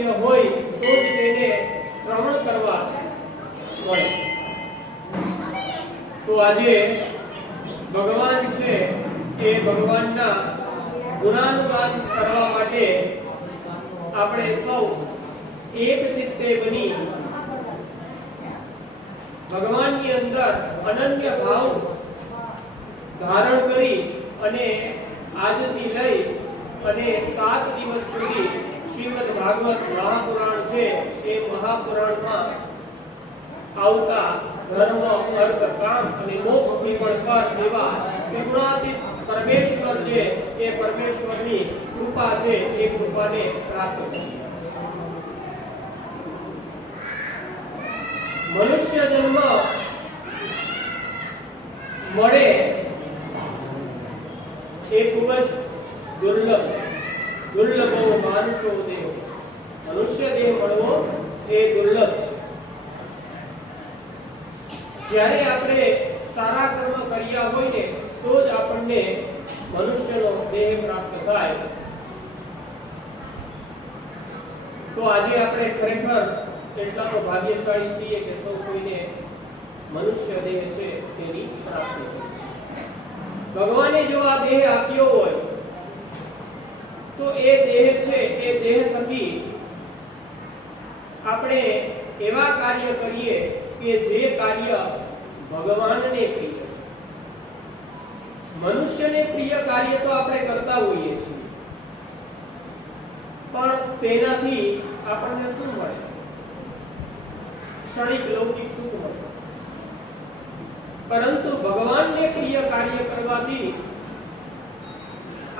પુણ્ય હોય તો જ તેને શ્રવણ કરવા મળે. તો આજે ભગવાન છે એ ભગવાનના ગુણાનુગાન કરવા માટે આપણે સૌ એક ચિત્તે બની ભગવાનની અંદર અનન્ય ભાવ ધારણ કરી અને આજથી લઈ અને 7 દિવસ સુધી શ્રીમદ ભાગવત મહાપુરાણ છે એ મહાપુરાણમાં આવતા ધર્મ, અર્થ, કામ અને મોક્ષની પણ કર એવા ત્રિગુણાતીત પરમેશ્વર છે એ પરમેશ્વરની કૃપા છે એ કૃપાને પ્રાપ્ત કરી. મનુષ્ય જન્મ મળે એ ખૂબ જ દુર્લભ માનુષો દેહ. મનુષ્ય દેહ મળવો એ દુર્લભ છે. જ્યારે આપણે સારા કર્મ કર્યા હોય ને તો જ આપણને મનુષ્યનો દેહ પ્રાપ્ત થાય. તો આજે આપણે ખરેખર એટલા ભાગ્યશાળી છીએ કે સૌ કોઈને મનુષ્ય દેહ છે તેની પ્રાપ્તિ થઈ. ભગવાને જો આ દેહ આપ્યો હોય તો એ દેહ છે એ દેહ થકી આપણે એવા કાર્ય કરીએ કે જે કાર્ય ભગવાનને પ્રિય છે. મનુષ્યને પ્રિય કાર્ય તો આપણે કરતા હોઈએ છીએ, પણ તેનાથી આપણને શું મળે? ક્ષણિક લૌકિક સુખ મળે. પરંતુ ભગવાનને પ્રિય કાર્ય કરવાથી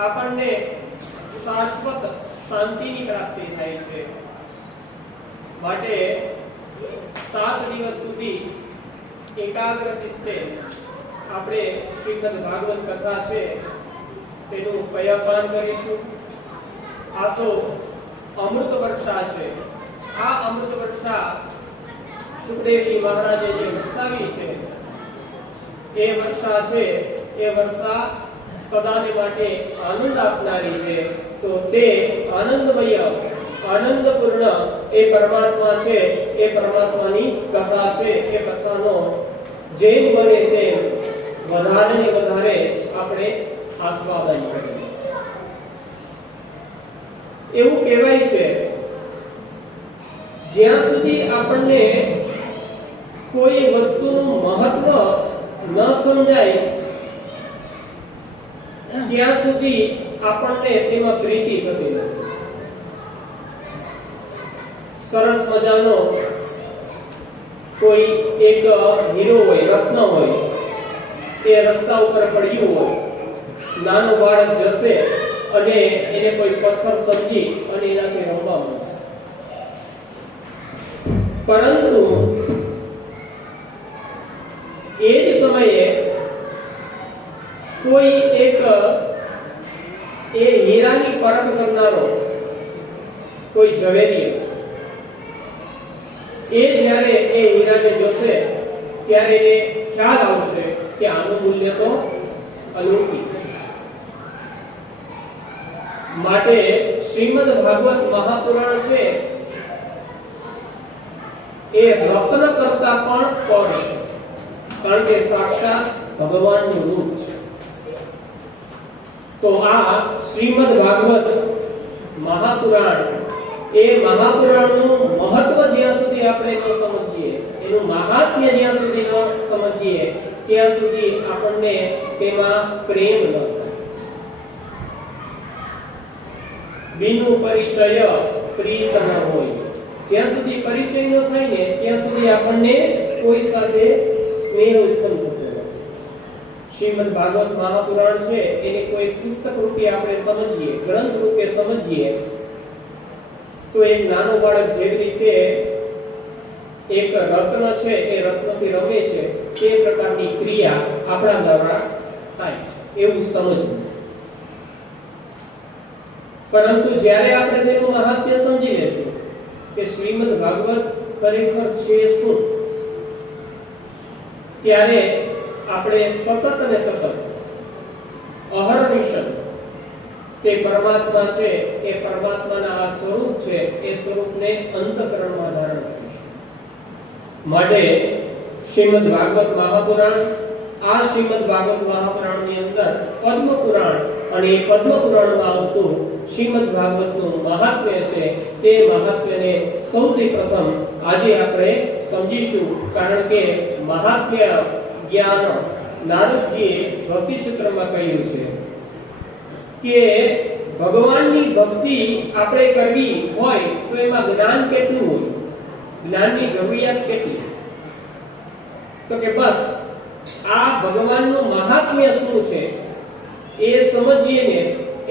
આપણને શાશ્વત શાંતિની પ્રાપ્તિ થાય છે. માટે 7 દિવસ સુધી એકાગ્ર ચિત્તે આપણે શ્રીમદ ભાગવત કથા છે તેનું પયપાન કરીશું. આ તો અમૃત વર્ષા છે. આ અમૃત વર્ષા સુખદેવજી મહારાજે જે વરસાવી છે એ વર્ષા છે એ વર્ષા સદાને માટે આનંદ આપનારી છે. તો તે આનંદમય આનંદપૂર્ણ એ પરમાત્મા છે એ પરમાત્માની કથા છે. એ કથાનો જેમ બને તેમ વધારે ને વધારે આપણે આસ્વાદન કરીએ. એવું કહેવાય છે જ્યાં સુધી આપણને કોઈ વસ્તુનું મહત્વ ન સમજાય ત્યાં સુધી આપણને તેમાં પ્રીતિ થતી નથી. સરસ મજાનો કોઈ એક હીરો હોય, રત્ન હોય, તે રસ્તા ઉપર પડ્યું હોય, નાનો બાળક જશે અને એને કોઈ પથ્થર સમજી અને એનાથી રમવા મળશે. પરંતુ એ જ સમયે કોઈ એક એ હીરાની પરખ કરનારો કોઈ ઝવેરી હશે. એ જ્યારે એ હીરાને જોશે ત્યારે એને ખ્યાલ આવશે કે આનું મૂલ્ય તો અલૌકિક છે. માટે શ્રીમદ ભાગવત મહાપુરાણ છે એ રત્ન કરતા પણ પર છે, કારણ કે સાક્ષાત ભગવાનનું રૂપ છે. તો આ શ્રીમદ ભાગવત મહાપુરાણ એ મહાપુરાણનું મહત્વ જ્યાં સુધી આપણે ન સમજીએ, એનું મહાત્મ્ય જ્યાં સુધી ન સમજીએ ત્યાં સુધી આપણને તેમાં પ્રેમ ન થાય. બિનુ પરિચય પ્રીત ન હોય. જ્યાં સુધી પરિચય ન થાય ને ત્યાં સુધી આપણને કોઈ સાથે સ્નેહ ઉત્પન્ન થતો નથી. શ્રીમદ ભાગવત મહાપુરાણ છે એને કોઈ પુસ્તક રૂપે આપણે સમજીએ, ગ્રંથ રૂપે સમજીએ તો એક નાનો બાળક જેવી રીતે એક રત્ન છે એ રત્નથી રમે છે તે પ્રકારની ક્રિયા આપણા દ્વારા થાય છે એવું સમજવું. પરંતુ જ્યારે આપણે તેનું મહાત્મ્ય સમજી લેશું કે શ્રીમદ ભાગવત ખરેખર છે શું, ત્યારે આપણે સતત અને સતત અહર્નિશમ તે પરમાત્મા છે એ પરમાત્માના આ સ્વરૂપ છે એ સ્વરૂપને અંતઃકરણમાં ધારણ કરીશું. માટે શ્રીમદ ભાગવત મહાપુરાણ, આ શ્રીમદ ભાગવત મહાપુરાણની અંદર પદ્મ પુરાણ અને એ પદ્મ પુરાણમાં આવતું શ્રીમદ ભાગવતનું મહાત્મ્ય છે, તે મહાત્મ્યને સૌથી પ્રથમ આજે આપણે સમજીશું. કારણ કે મહાત્મ્ય જ્ઞાન નારદજીએ ભક્તિ સૂત્રમાં કહ્યું છે કે ભગવાનની ભક્તિ આપણે કરવી હોય તો એમાં જ્ઞાન કેટલું હોય, જ્ઞાનની જરૂરિયાત કેટલી? તો કે બસ આ ભગવાનનું મહાત્મ્ય શું છે એ સમજીએ ને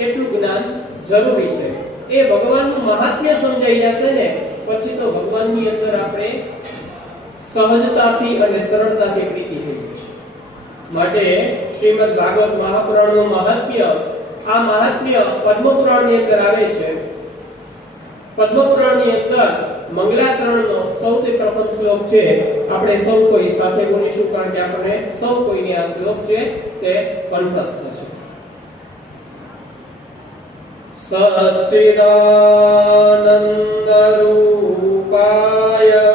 એટલું જ્ઞાન જરૂરી છે. એ ભગવાનનું મહાત્મ્ય સમજાઈ જશે ને પછી તો ભગવાનની અંદર આપણે સહજતાથી અને સરળતાથી પ્રીતિ થઈ જશે. માટે શ્રીમદ ભાગવત મહાપુરાણનું મહાત્મ્ય, આ મહાત્મ્ય પદ્મ પુરાણની અંદર આવે છે. પદ્મ પુરાણની અંદર મંગલાચરણનો સૌથી પ્રથમ શ્લોક છે, આપણે સૌ કોઈ સાથે બોલીશું કારણ કે આપણે સૌ કોઈને આ શ્લોક છે તે કંઠસ્થ છે. સચ્ચિદાનંદ રૂપાય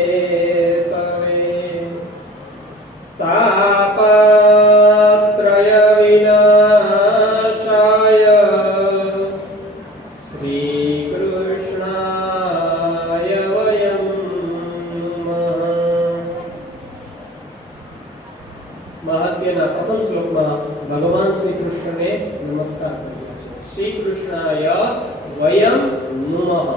વિશ્વપત્યાદિહેતવે તાપત્રય વિનાશાય શ્રી કૃષ્ણાય વયમ મહાત્મ્યના પ્રથમ શ્લોકમાં ભગવાન શ્રી કૃષ્ણને નમસ્કાર કર્યા છે. શ્રી કૃષ્ણાય વયમ નુમઃ.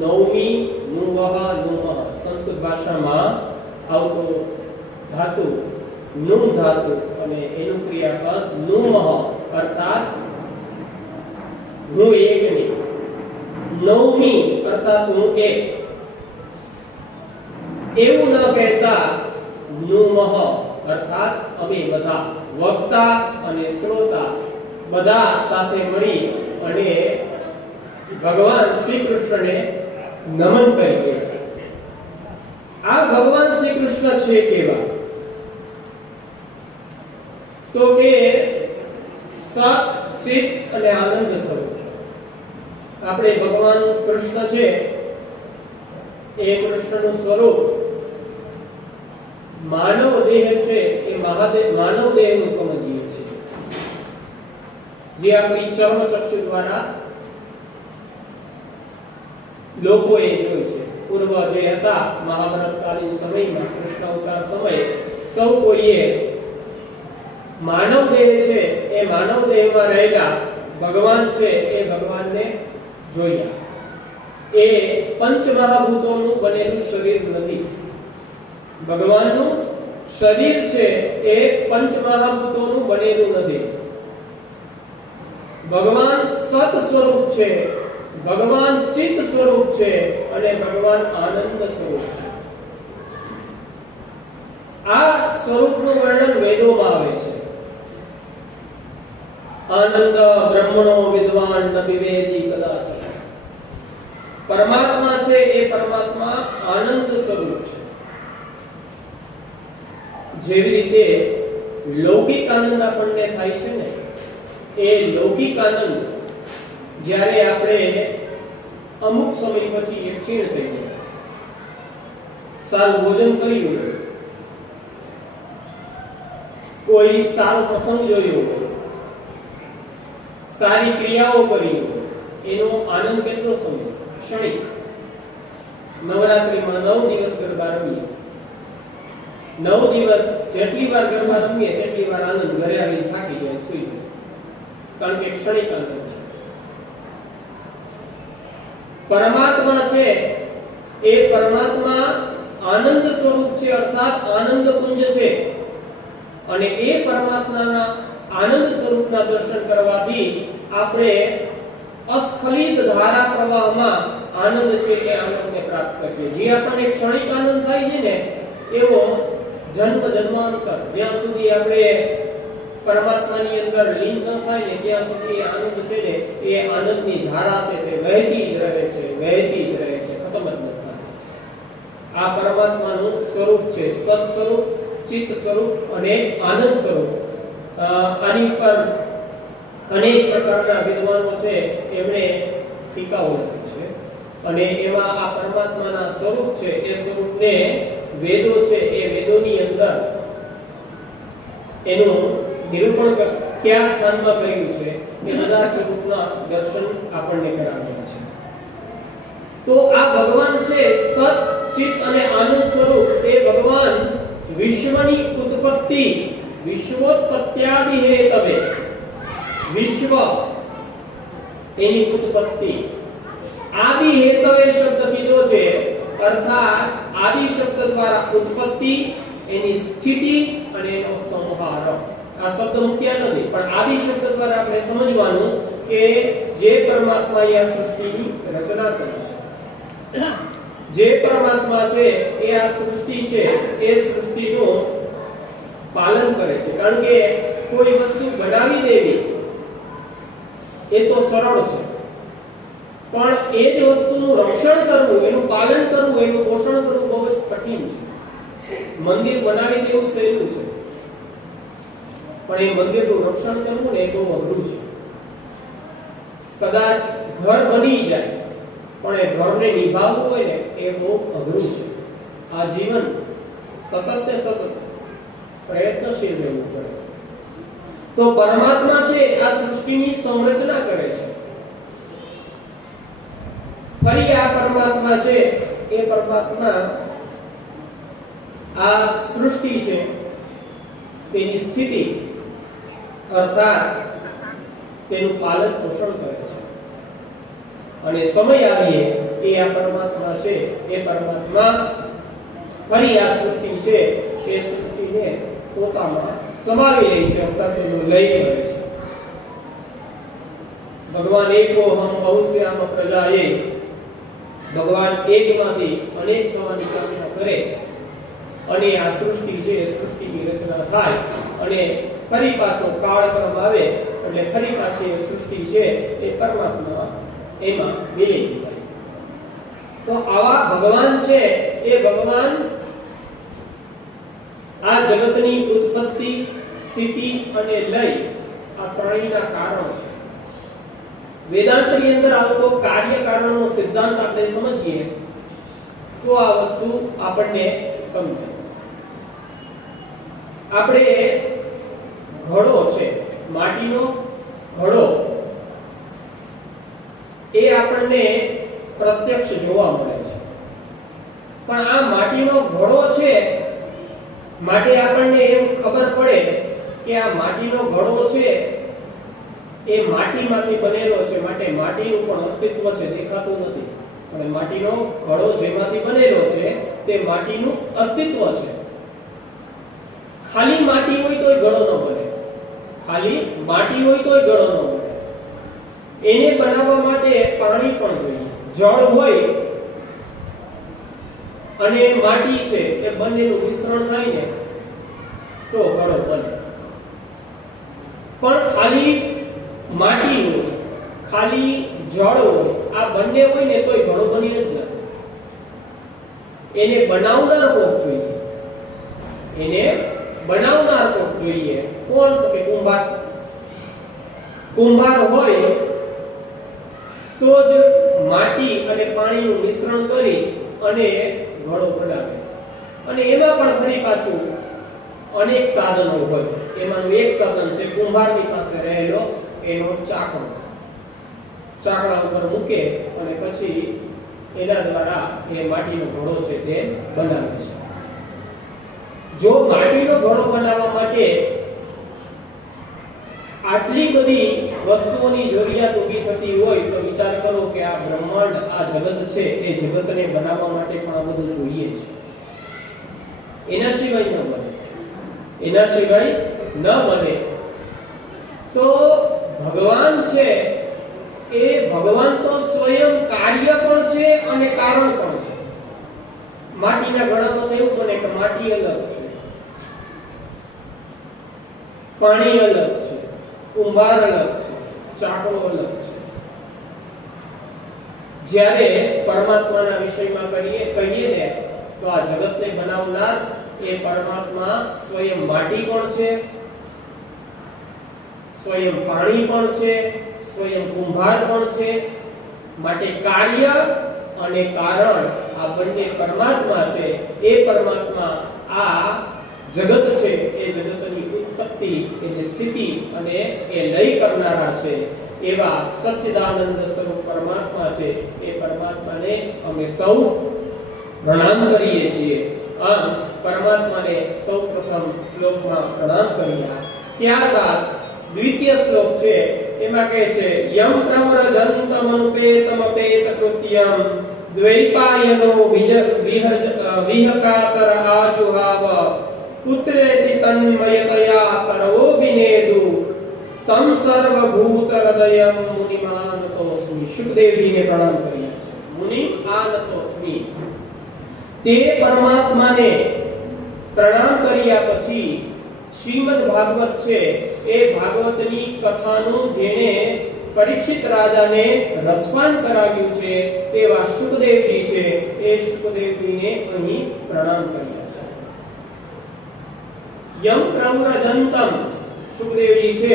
નૌમી નુવઃ નુમઃ સંસ્કૃત ભાષામાં આવતો ધાતુ નુમ ધાતુ અને એનું ક્રિયાપદ નુમઃ અર્થાત હું એકની, નૌમી અર્થાત હું એક. એવું ન કહેતા નુમઃ અર્થાત અમે બધા, વક્તા અને શ્રોતા બધા સાથે મળી અને ભગવાન શ્રી કૃષ્ણને નમન કરીએ છીએ. આ ભગવાન શ્રી કૃષ્ણ છે કેવા? તો કે સત, ચિત અને આનંદ સ્વરૂપ. આપણે ભગવાન કૃષ્ણ છે એ કૃષ્ણનું સ્વરૂપ માનવ દેહ છે એ માનવ દેહનું સમજીએ છીએ, જે આપણી ચર્મ ચક્ષુ દ્વારા લોકોએ જોયું છે. પૂર્વ જે હતા મહાભારતકાલીન સમયમાં, કૃષ્ણ અવતાર સમયે સૌ કોઈએ માનવ દેહ છે એ માનવ દેહમાં રહેલા ભગવાન છે એ ભગવાનને જોયા. એ પંચ મહાભૂતોનું બનેલું શરીર નથી. ભગવાનનું શરીર છે એ પંચ મહાભૂતોનું બનેલું નથી. ભગવાન સત સ્વરૂપ છે, ભગવાન ચિત્ત સ્વરૂપ છે અને ભગવાન આનંદ સ્વરૂપ છે. આ સ્વરૂપનું વર્ણન વેદોમાં આવે છે. આનંદ બ્રહ્મણો વિદ્વાન ન વિવેદી કદાચન. પરમાત્મા છે એ પરમાત્મા આનંદ સ્વરૂપ છે. જેવી રીતે લૌકિક આનંદ આપણને થાય છે ને, એ લૌકિક આનંદ જ્યારે આપણે અમુક સમય પછી એ ક્ષીણ થઈ જાય, સારું ભોજન કર્યું, કોઈ સારો પ્રસંગ જોયો, સારી ક્રિયાઓ કરી, એનો આનંદ કેટલો સમય? ક્ષણિક. નવરાત્રીમાં 9 દિવસ ગરબા રમીએ, 9 દિવસ જેટલી વાર ગરબા રમીએ તેટલી વાર આનંદ, ઘરે આવીને થાકી જાય, સુઈ જાય, કારણ કે ક્ષણિક આનંદ છે. પરમાત્મા છે એ પરમાત્મા આનંદ સ્વરૂપ છે, અર્થાત આનંદ પુંજ છે. અને એ પરમાત્માના આનંદ સ્વરૂપના દર્શન કરવાથી આપણે અસ્ખલિત ધારા પ્રવાહમાં આનંદ છે એ આનંદને પ્રાપ્ત કરીએ. જે આપણને ક્ષણિક આનંદ થાય છે ને, એવો જન્મ જન્માંતર જ્યાં સુધી આપણે પરમાત્માની અંદર લીન ન થાય ને ત્યાં સુધી આનંદ છે ને એ આનંદની ધારા છે તે વહેતી જ રહે છે, વહેતી જ રહે છે, ખતમ જ ન થાય. આ પરમાત્માનું સ્વરૂપ છે, સત સ્વરૂપ, ચિત્ત સ્વરૂપ અને આનંદ સ્વરૂપ. આની ઉપર અનેક પ્રકારના વિદ્વાનો છે એમણે ટીકાઓ લખી છે અને એમાં આ પરમાત્માના સ્વરૂપ છે એ સ્વરૂપને વેદો છે એ વેદોની અંદર એનું નિરૂપણ કયા સ્થાનમાં કર્યું છે એ બધા સ્વરૂપના દર્શન આપણને કરાવ્યા છે. તો આ ભગવાન છે સત, ચિત્ત અને આનંદ સ્વરૂપ. એ ભગવાન વિશ્વની ઉત્પત્તિ, વિશ્વોત્પત્ત્યાદિ હેતવે, વિશ્વ એની ઉત્પત્તિ, આદિ હેતવે શબ્દ કીધો છે, અર્થાત આદિ શબ્દ દ્વારા ઉત્પત્તિ, એની સ્થિતિ અને એનો સંહાર. આ શબ્દ મુખ્ય નથી, પણ આદિ શબ્દ દ્વારા આપણે સમજવાનું કે જે પરમાત્માએ આ સૃષ્ટિની રચના કરી છે, જે પરમાત્મા છે એ આ સૃષ્ટિ છે એ સૃષ્ટિનું પાલન કરે છે. કારણ કે કોઈ વસ્તુ બનાવી દેવી એ તો સરળ છે, પણ એ જ વસ્તુનું રક્ષણ કરવું, એનું પાલન કરવું, એનું પોષણ કરવું બહુ જ કઠિન છે. મંદિર બનાવી દેવું સહેલું છે, પણ એ મંદિરનું રક્ષણ કરવું ને એ બહુ અઘરું છે. કદાચ ઘર બની જાય પણ એ ઘરને નિભાવવું હોય ને એ બહુ અઘરું છે. આ જીવન સતત ને સતત પ્રયત્નશીલ રહેવું પડે. તો પરમાત્મા છે આ સૃષ્ટિની સંરચના કરે છે. ફરી આ પરમાત્મા છે એ પરમાત્મા આ સૃષ્ટિ છે તેની સ્થિતિ અર્થાત તેનું પાલન પોષણ કરે છે. અને સમય આવીએ એ આ પરમાત્મા છે એ પરમાત્મા ફરી આ સૃષ્ટિ છે એ સૃષ્ટિને પોતામાં સમાવી લે છે, અર્થાત તેનું લય કરે છે. ભગવાન એકો હમ બહુશ્યામ પ્રજાએ, ભગવાન એકમાંથી અનેક થવાની કલ્પના કરે અને આ સૃષ્ટિ છે સૃષ્ટિની રચના થાય અને ફરી પાછો કાળક્રમ આવે એટલે ફરી પાછી એ સૃષ્ટિ છે એ પરમાત્મા એમાં વિલીન થાય. તો આવા ભગવાન છે એ ભગવાન આ જગતની ઉત્પત્તિ, સ્થિતિ અને લય આ ત્રણેયના કારણ છે. વેદાંતની અંદર આવતો કાર્ય કારણનો સિદ્ધાંત આપણે સમજીએ તો આ વસ્તુ આપણને સમજાય. આપણે ઘડો છે, માટીનો ઘડો, એ આપણને પ્રત્યક્ષ જોવા મળે છે. પણ આ માટીનો ઘડો છે માટે આપણને એમ ખબર પડે કે આ માટીનો ઘડો છે એ માટીમાંથી બનેલો છે, માટે માટીનું પણ અસ્તિત્વ છે, દેખાતું નથી. પણ માટીનો ઘડો જેમાંથી બનેલો છે તે માટીનું અસ્તિત્વ છે. ખાલી માટી હોય તોય ઘડો ન બને, ખાલી માટી હોય તોય ઘડો ન બને. એને બનાવવા માટે પાણી પણ જોઈએ, જળ હોય અને માટી છે એ બંનેનું મિશ્રણ થાય ને તો ઘડો બને. પણ ખાલી માટી હોય, ખાલી જળ હોય, આ બંને હોય ને તોય ઘડો બની નથી જતો. એને બનાવનાર કોક જોઈએ, એને બનાવનાર કોક જોઈએ. કોણ? તો કે કુંભાર. કુંભાર હોય તો જ માટી અને પાણીનું મિશ્રણ કરી અને ઘડો બનાવે. અને એમાં પણ ફરી પાછું અનેક સાધનો હોય. એમાંનું એક સાધન છે કુંભારની પાસે રહેલો એનો ચાકડો. ચાકડા ઉપર મૂકે અને પછી એના દ્વારા એ માટીનો ઘડો છે તે બનાવે છે. જો માટીનો ઘડો બનાવવા માટે આટલી બધી વસ્તુઓની જરૂરિયાત ઊભી થતી હોય તો વિચાર કરો કે આ બ્રહ્માંડ, આ જગત છે એ જગતને બનાવવા માટે પણ આ બધું જોઈએ છે. એના સિવાય ન બને, એના સિવાય ન બને. તો ભગવાન છે એ ભગવાન તો સ્વયં કાર્ય પણ છે અને કારણ પણ છે. માટીના ઘડામાં તો એવું બને કે માટી અલગ છે, પાણી અલગ છે, કુંભાર અલગ છે, ચાકડો અલગ છે. જ્યારે પરમાત્માના વિષયમાં કહીએ ને તો આ જગતને બનાવનાર એ પરમાત્મા સ્વયં માટી પણ છે, સ્વયં પાણી પણ છે, સ્વયં કુંભાર પણ છે. માટે કાર્ય અને કારણ આ બંને પરમાત્મા છે. એ પરમાત્મા આ જગત છે એ જગતની ઉત્પત્તિ એટલે સ્થિતિ અને એ લય કરનારા છે. એવા સચ્ચિદાનંદ સ્વરૂપ પરમાત્મા છે. એ પરમાત્માને અમે સૌ પ્રણામ કરીએ છીએ. આમ પરમાત્માને સૌપ્રથમ શ્લોકમાં પ્રણામ કર્યા. ત્યારબાદ દ્વિતીય શ્લોક છે એમાં કહે છે યમ પ્રવ્રજંતમનુપેતમપેત કૃત્યમ દ્વૈપાયનો વિહકાતર આજુહાવ પુત્રેતિ તન્મયતયા પરવો વિનેદુ તમ સર્વભૂત હૃદયમ મુનિમાનતોસ્મિ. શુકદેવજીને પ્રણામ કર્યા છે. મુનિ આનતોસ્મિ. તે પરમાત્માને પ્રણામ કર્યા પછી શ્રીમદ ભાગવત છે એ ભાગવતની કથાનું જેને પરીક્ષિત રાજાને રસપાન કરાવ્યું છે તેવા શુકદેવજી છે એ શુકદેવજીને અહીં પ્રણામ કર્યા છે. યમ પ્રવ્રજંતમ શુકદેવજી છે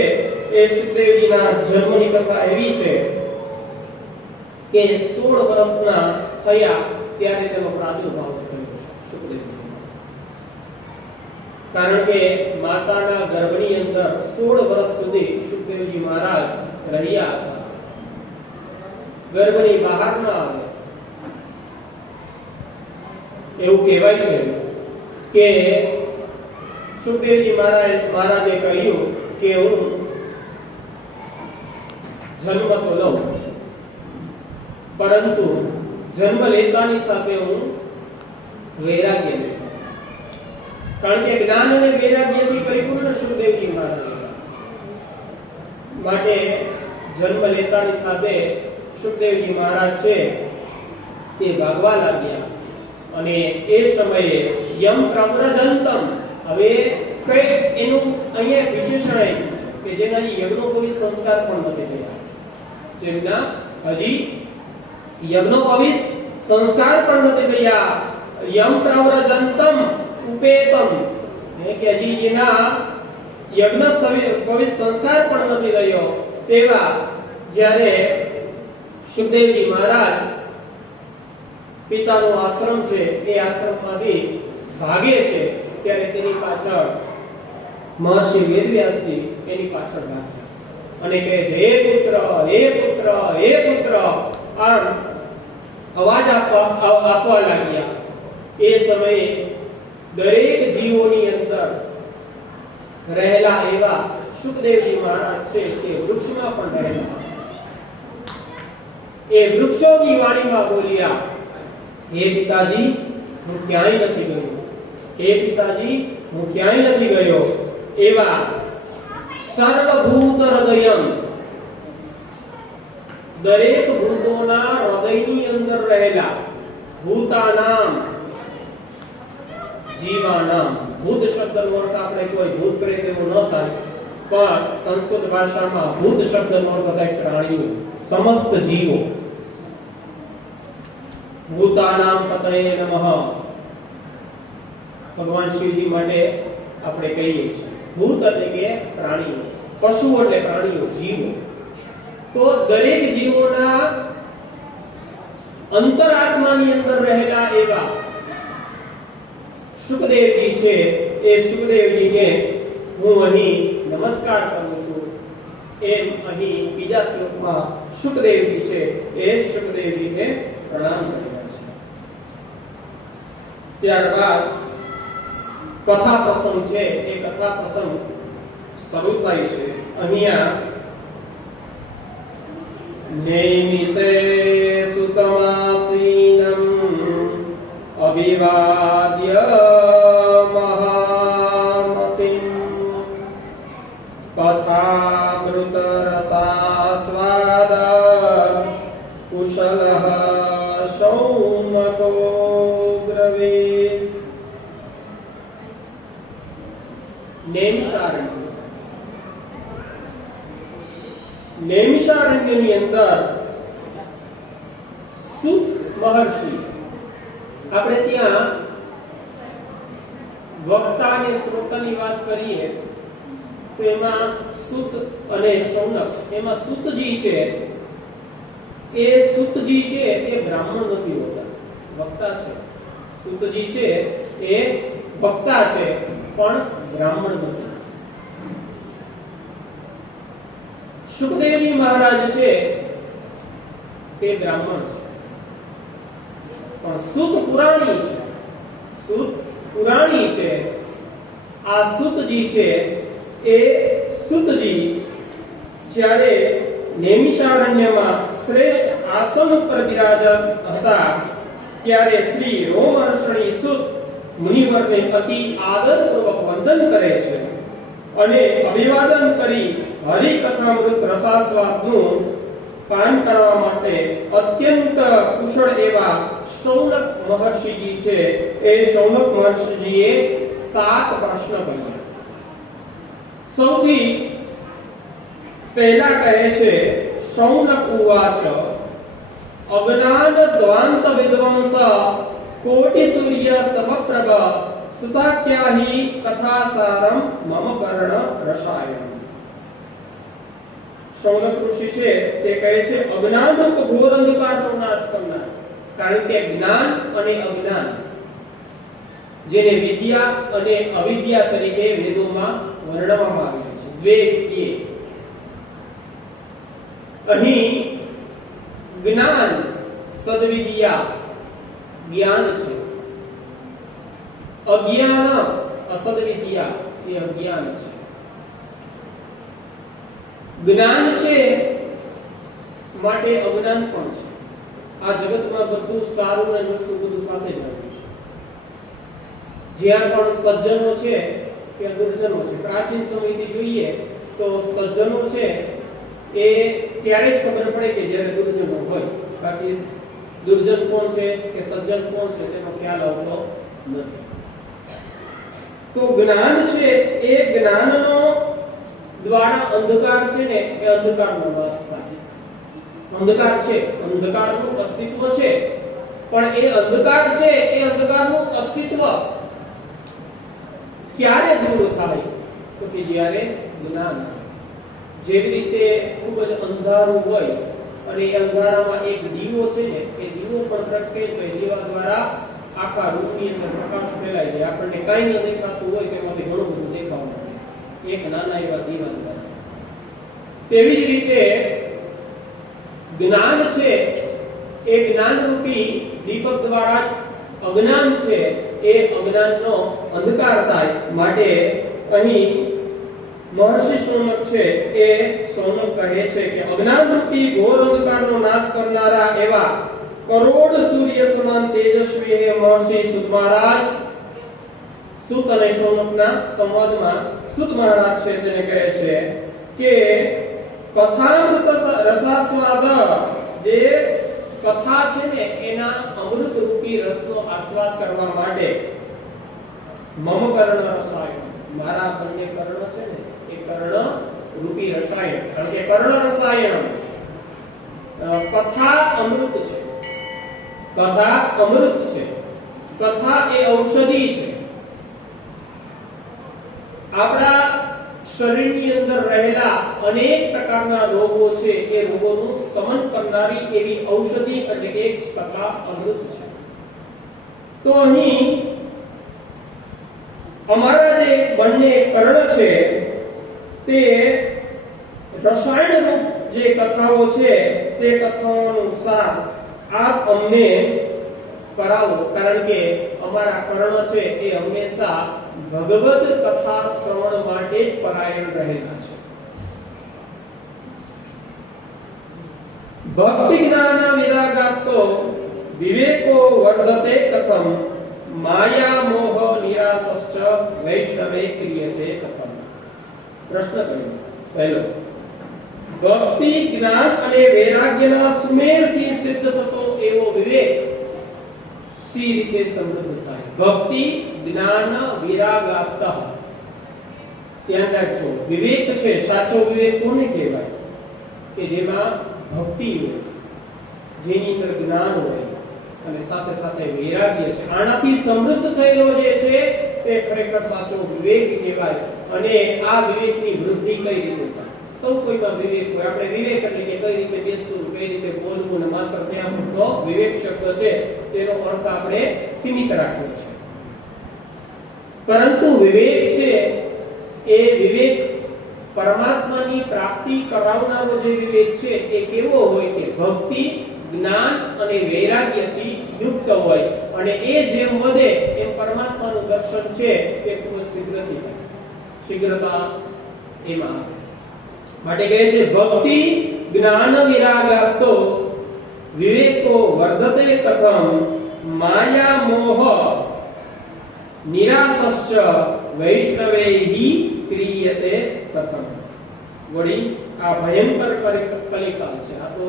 એ શુકદેવજીના જન્મની કથા એવી છે કે 16 વર્ષના થયા ત્યારે તેનો પ્રાદુર્ભાવ થયો શુકદેવજી. કારણ કે માતાના ગર્ભની અંદર 16 વર્ષ સુધી શુકદેવજી મહારાજ રહ્યા હતા. ગર્ભની બહાર ન આવે એવું કહેવાય છે કે શુકદેવજી મહારાજે કહ્યું કે હું જન્મ તો લઉં પરંતુ જન્મ લેતાની સાથે હું વૈરાગ્ય લેતો. કારણ કે જ્ઞાન અને વૈરાગ્યથી પરિપૂર્ણ શુકદેવજી મહારાજ માટે જન્મ લેતાની સાથે શુકદેવજી મહારાજ છે તે ભાગવા લાગ્યા. અને એ સમયે યમ પ્રવ્રજંતમ, હવે કઈ એનું અહીંયા વિશેષણ આવ્યું કે જેના યજ્ઞોપવિત સંસ્કાર પણ નથી થયા, જેમના હજી યજ્ઞોપવિત સંસ્કાર પણ નથી થયા. યમ પ્રવ્રજંતમ ઉપેતમ, કે હજી જેના યજ્ઞ પવિત્ર સંસ્કાર પણ નથી થયો તેવા જ્યારે શુકદેવજી મહારાજ પિતાનો આશ્રમ છે એ આશ્રમમાંથી ભાગે છે ત્યારે તેની પાછળ મહર્ષિ વેદવ્યાસજી એની પાછળ ભાગે અને કહે છે હે પુત્ર, હે પુત્ર, હે પુત્ર, આમ અવાજ આપવા લાગ્યા. એ સમયે દરેક જીવોની અંદર રહેલા એવા શુકદેવજી મહારાજ છે તે વૃક્ષમાં પણ રહેલા. એ વૃક્ષોની વાણીમાં બોલ્યા હે પિતાજી હું ક્યાંય નથી ગયો, હે પિતાજી હું ક્યાંય નથી ગયો. એવા સર્વભૂત હૃદયમ, દરેક ભૂતોના હૃદયની અંદર રહેલા, ભૂતાનામ જીવાનામ. ભૂત શબ્દનો અર્થ આપણે કોઈ ભૂત કરે તેવું ન થાય, પણ સંસ્કૃત ભાષામાં ભૂત શબ્દનો અર્થ થાય પ્રાણીઓ, સમસ્ત જીવો. ભૂતાનામ પતયે નમઃ ભગવાન શિવજી માટે આપણે કહીએ છીએ. ભૂત એટલે કે પ્રાણીઓ, પશુ એટલે પ્રાણીઓ, જીવો. તો દરેક જીવોના અંતરાત્માની અંદર રહેલા એવા શુકદેવજી છે એ શુકદેવજીને હું અહીં નમસ્કાર કરું છું. એમ અહીં બીજા શ્લોકમાં શુકદેવજી છે એ શુકદેવજીને પ્રણામ કર્યા છે. ત્યારબાદ કથા પ્રસંગ છે એ કથા પ્રસંગ શરૂ થાય છે. અહીંયા નૈમિષે સુતમાસીનમ અભિવાદ્ય મહામતિમ કથામૃત રસાસ્વાદ કુશલઃ સૌમતો બ્રવીત. નૈમિષારણ્યની અંદર સુત મહર્ષિ, આપણે ત્યાં વક્તા અને શ્રોતાની વાત કરીએ તો એમાં સૂત અને શૌનક, એમાં સૂતજી છે એ બ્રાહ્મણ નથી હોતા, વક્તા છે. સૂતજી છે એ વક્તા છે પણ બ્રાહ્મણ નથી. સુખદેવજી મહારાજ છે તે બ્રાહ્મણ છે પણ સૂત પુરાણી છે. સૂત પુરાણી છે. આ સૂતજી છે એ સૂતજી જ્યારે નૈમિષારણ્યમાં શ્રેષ્ઠ આસન ઉપર બિરાજત હતા ત્યારે શ્રી રોમહર્ષણી સૂત મુનિવરને અતિ આદરપૂર્વક વંદન કરે છે અને અભિવાદન કરી હરિકથામૃત રસાસ્વાદનું પાન કરવા માટે અત્યંત કુશળ એવા શૌનક મહર્ષિજી છે એ શૌનક મહર્ષિજીએ 7 પ્રશ્ન કર્યા. સૌથી પહેલા કહે છે શૌનક ઉવાચ અજ્ઞાન દ્વાંત વિદ્વાંસ કોટિ સૂર્ય સમપ્રભ સુતાક્યાહી કથાસારમ મમ કર્ણ રસાયણ. શૌનક ઋષિ છે તે કહે છે અજ્ઞાનરૂપ ઘોર અંધકારનો નાશ કરનાર. કારણ કે જ્ઞાન અને અજ્ઞાન જેને વિદ્યા અને અવિદ્યા તરીકે વેદોમાં વર્ણવવામાં આવ્યા છે. વેદ્ય અહીં જ્ઞાન સદવિદ્યા જ્ઞાન છે, અજ્ઞાન અસદવિદ્યા એ અજ્ઞાન છે. જ્ઞાન છે માટે અજ્ઞાન પણ છે. આ જગતમાં બધું સારું અને નરસું બધું સાથે જ આવ્યું છે. જ્યાં પણ સજ્જનો છે ત્યાં દુર્જનો છે. પ્રાચીન સમયથી જોઈએ તો સજ્જનો છે એ ત્યારે જ ખબર પડે કે જ્યારે દુર્જનો હોય. બાકી દુર્જન કોણ છે કે સજ્જન કોણ છે તેનો ખ્યાલ આવતો નથી. તો જ્ઞાન છે એ જ્ઞાનનો દ્વારા અંધકાર છે ને એ અંધકારનો નાશ થાય. અંધકાર છે, અંધકારનું અસ્તિત્વ છે પણ એ અંધકાર છે એ અંધકારનું અસ્તિત્વ ક્યારે દૂર થાય તો કે જ્યારે જ્ઞાન. જેવી રીતે ખૂબ જ અંધારું હોય અને એ અંધારામાં એક દીવો છે ને એ દીવો પણ પ્રગટે તો એ દીવા દ્વારા આખા રૂમની અંદર પ્રકાશ ફેલાય જાય. આપણને કાંઈ ન દેખાતું હોય તેમાંથી ઘણું બધું દેખાવા મળે એક નાના એવા દીવા દ્વારા. તેવી જ રીતે જ્ઞાન છે એ જ્ઞાનરૂપી દીપક દ્વારા અજ્ઞાન છે એ અજ્ઞાનનો અંધકાર થાય. માટે અહીં મહર્ષિ શૌનક છે એ શૌનક કહે છે કે અજ્ઞાનરૂપી ઘોર અંધકારનો નાશ કરનારા એવા કરોડ સૂર્ય સમાન તેજસ્વી હે મહર્ષિ સૂત મહારાજ. સૂત અને શૌનકના સંવાદમાં સૂત મહારાજ છે તેને કહે છે કે કથામૃત રસાસ્વાદ, જે કથા છે ને એના અમૃત રૂપી રસનો આસ્વાદ કરવા માટે મમ કર્ણ રસાયણ, મારા બંને કર્ણ છે ને એ કર્ણ રૂપી રસાયણ. કારણ કે કર્ણ રસાયણ કથા અમૃત છે. કથા અમૃત છે. કથા એ ઔષધિ છે. આપણા શરીરની અંદર રહેલા અનેક પ્રકારના રોગો છે એ રોગોનું શમન કરનારી એવી ઔષધિ એટલે એક સકા અમૃત છે. તો અહીં અમારા જે બંને કર્ણ છે તે રસાયણ રૂપ જે કથાઓ છે તે કથાઓનું સાર આપ અમને કરાવો. કારણ કે અમારા કર્ણ છે એ હંમેશા ભગવદ કથા શ્રવણ માટે જ પરાયણ રહેલા છે. ભક્તિ જ્ઞાન વિરાગાપ્તો વિવેકો વર્ધતે કથમ માયા મોહ નિરાસશ્ચ વૈષ્ણવે ક્રિયતે કથમ. પ્રશ્ન કર્યો પહેલો, ભક્તિ જ્ઞાન અને વૈરાગ્યના સુમેળથી સિદ્ધ થતો એવો વિવેક સી રીતે સમૃદ્ધ થાય. ભક્તિ જ્ઞાન વિરાગ આપતા ધ્યાન રાખજો. વિવેક છે, સાચો વિવેક કોને કહેવાય? કે જેમાં ભક્તિ હોય, જેની અંદર જ્ઞાન હોય અને સાથે સાથે વૈરાગ્ય છે. આનાથી સમૃદ્ધ થયેલો જે છે તે એ ખરેખર સાચો વિવેક કહેવાય. અને આ વિવેકની વૃદ્ધિ કઈ રીતે થાય? સૌ કોઈમાં વિવેક હોય. આપણે વિવેક એટલે કે કઈ રીતે બેસવું, કઈ રીતે બોલવું, ને માત્ર ત્યાં પૂરતો વિવેક શબ્દ છે તેનો અર્થ આપણે સીમિત રાખ્યો છે. પરંતુ વિવેક છે એ વિવેક પરમાત્માની પ્રાપ્તિ કરાવનારો જે વિવેક છે એ કેવો હોય કે ભક્તિ, જ્ઞાન અને વૈરાગ્યથી યુક્ત હોય. અને એ જેમ વધે એમ પરમાત્માનું દર્શન છે એ ખૂબ શીઘ્રથી થાય. શીઘ્રતા એમાં માટે કહે છે ભક્તિ જ્ઞાન વિરાગાતો વિવેકો વર્ધતે કથમ માયા મોહ નિરાસશ્ચ વૈષ્ણવૈહી ક્રિયતે કથમ. વળી આ ભયંકર કલિકાલ છે. આ તો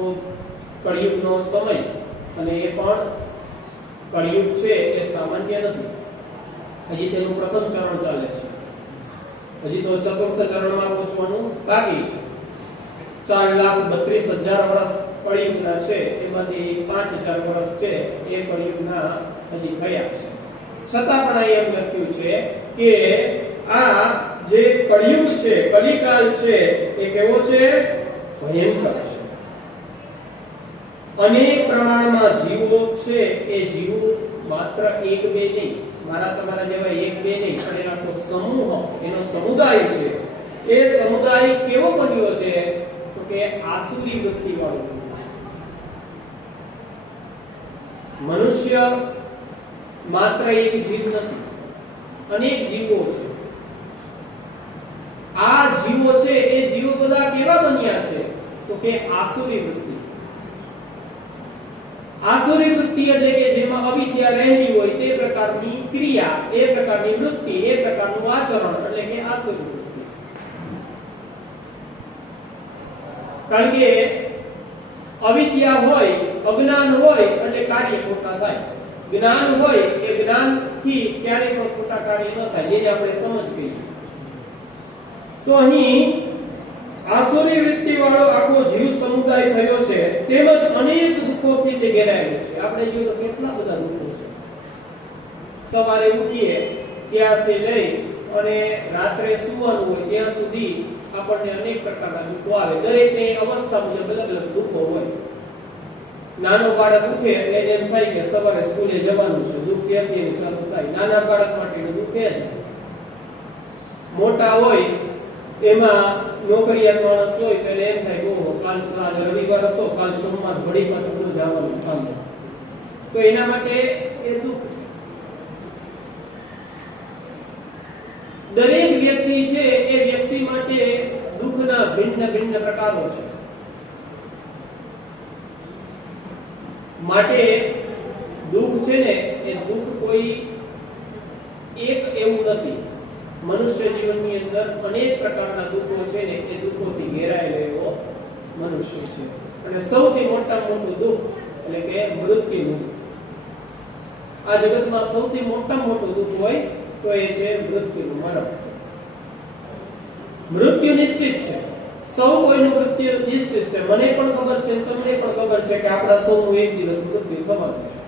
કળિયુગનો સમય, અને એ પણ કળિયુગ છે એ સામાન્ય નથી. હજી તેનું પ્રથમ ચરણ ચાલે છે. હજી તો ચતુર્થ ચરણમાં પહોંચવાનું બાકી છે. 4,32,000 વર્ષ કળિયુગના છે, એમાંથી 5,000 વર્ષ છે એ કળિયુગના હજી થયા છે. છતાં પણ એમ લખ્યું છે કે આ જે કળિયુગ છે, કલિકાલ છે એ કેવો છે? ભયંકર છે. અનેક પ્રમાણમાં જીવો છે એ જીવો માત્ર એક બે નહીં, મારા તમારા જેવા એક બે નહીં, પણ એનો આખો સમૂહ, એનો સમુદાય છે. એ સમુદાય કેવો બન્યો છે? તો કે આસુરી વૃત્તિ વાળો. મનુષ્ય માત્ર એક જીવ નથી, અનેક જીવો છે. આ જીવો છે એ જીવો બધા કેવા બન્યા છે? તો કે આસુરી વૃત્તિ. આસુરી વૃત્તિ એટલે કે જેમાં અવિદ્યા રહેલી હોય તે પ્રકારની ક્રિયા, એ પ્રકારની વૃત્તિ, એ પ્રકારનું આચરણ એટલે કે આસુરી વૃત્તિ. કારણ કે અવિદ્યા હોય, અજ્ઞાન હોય એટલે કાર્ય ખોટા થાય. જ્ઞાન હોય એ જ્ઞાનથી ક્યારેય પણ ખોટા કાર્ય ન થાય, જેને આપણે સમજ કહીશું. તો અહીં આસુરી વૃત્તિ વાળો આખો જીવ સમુદાય થયો છે, તેમજ અનેક દુઃખોથી તે ઘેરાયેલો છે. આપણે જોઈએ તો કેટલા બધા દુઃખો છે. સવારે ઉઠીએ ત્યારથી લઈ અને રાત્રે સૂવાનું હોય ત્યાં સુધી આપણને અનેક પ્રકારના દુઃખો આવે. દરેકની અવસ્થા મુજબ અલગ અલગ દુઃખો હોય. નાનો બાળક ઉઠે એટલે એમ થાય કે સવારે સ્કૂલે જવાનું છે, દુઃખ ત્યાંથી ચાલુ થાય. નાના બાળક માટેનું દુઃખ એ છે. મોટા હોય એમાં નોકરિયાત માણસ હોય તો એમ થાય કે કાલ રવિવાર હતો, કાલ સોમવાર ઘડી પાછું જવાનું કામ, તો એના માટે એ દુઃખ. દરેક વ્યક્તિ છે એ વ્યક્તિ માટે દુઃખના ભિન્ન ભિન્ન પ્રકારો છે. માટે દુઃખ છે ને એ દુઃખ કોઈ એક એવું નથી. મનુષ્ય જીવનની અંદર અનેક પ્રકારના દુઃખો છે ને એ દુઃખોથી ઘેરાયેલો એવો મનુષ્ય છે. અને સૌથી મોટામાં મોટું દુઃખ એટલે કે મૃત્યુનું. આ જગતમાં સૌથી મોટામાં મોટું દુઃખ હોય તો એ છે મૃત્યુનું, મરણ. મૃત્યુ નિશ્ચિત છે. સૌ કોઈનું મૃત્યુ નિશ્ચિત છે. મને પણ ખબર છે, તમને પણ ખબર છે કે આપણા સૌનું એક દિવસ મૃત્યુ થવાનું છે.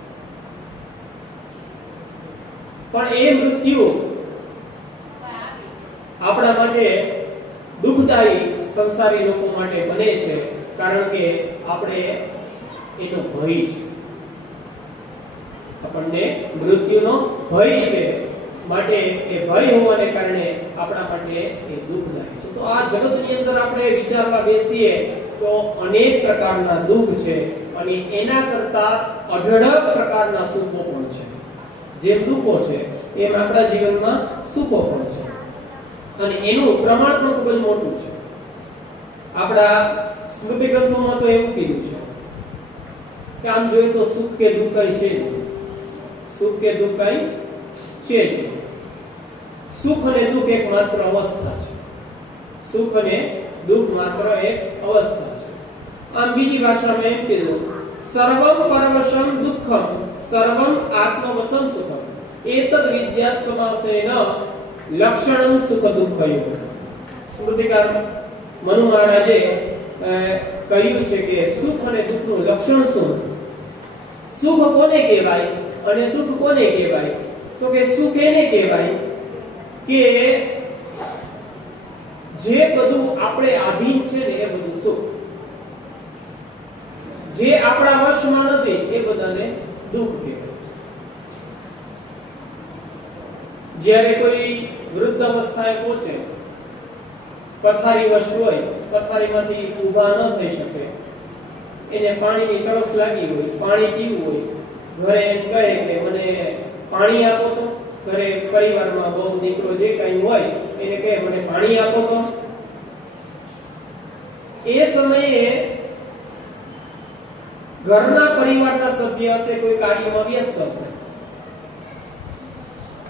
પણ એ મૃત્યુ આપણા માટે દુઃખદાયી સંસારી લોકો માટે બને છે કારણ કે આપણે એનો ભય છે. આપણને મૃત્યુનો ભય છે, માટે એ ભય હોવાને કારણે આપણા માટે એ દુઃખદાયી છે. તો આ જગતની અંદર આપણે વિચારવા બેસીએ તો અનેક પ્રકારના દુઃખ છે, અને એના કરતા અઢળક પ્રકારના સુખો પણ છે. જેમ દુઃખો છે એમ આપણા જીવનમાં સુખો પણ છે, અને એનું પ્રમાણ પણ ખૂબ જ મોટું છે. આપણા સ્મૃતિ ગ્રંથોમાં તો એવું કીધું છે કે આમ જોઈએ તો સુખ કે દુઃખ કઈ છે, સુખ કે દુઃખ કઈ છે. સુખ અને દુઃખ એક માત્ર અવસ્થા છે. સુખ અને દુઃખ માત્ર એક અવસ્થા છે. આમ બીજી ભાષામાં એમ કીધું, સર્વમ પરવશમ દુઃખમ સર્વમ આત્મવશમ સુખમ એતદ વિદ્યાત સમાસેન લક્ષણમ સુખ દુઃખયો. સ્મૃતિકાર મનુ મહારાજે કહ્યું છે કે સુખ અને દુઃખનું લક્ષણ શું? સુખ કોને કહેવાય અને દુઃખ કોને કહેવાય? તો કે સુખ એને કહેવાય કે જે બધું આપણે આધીન છે ને એ બધું સુખ, જે આપણા વશમાં નથી એ બધાને દુઃખ કહેવાય. જ્યારે કોઈ વૃદ્ધ અવસ્થાએ પહોંચે, પથારી વશ હોય, પથારીમાંથી ઊભા ન થઈ શકે, એને પાણીની તરસ લાગી હોય, પાણી પીવું હોય, ઘરે એમ કહે કે મને પાણી આપો તો, ઘરે પરિવારમાં બહુ દીકરો જે કઈ હોય એને કહે મને પાણી આપો તો, એ સમયે ઘરના પરિવારના સભ્ય હશે કોઈ કાર્યમાં વ્યસ્ત હશે,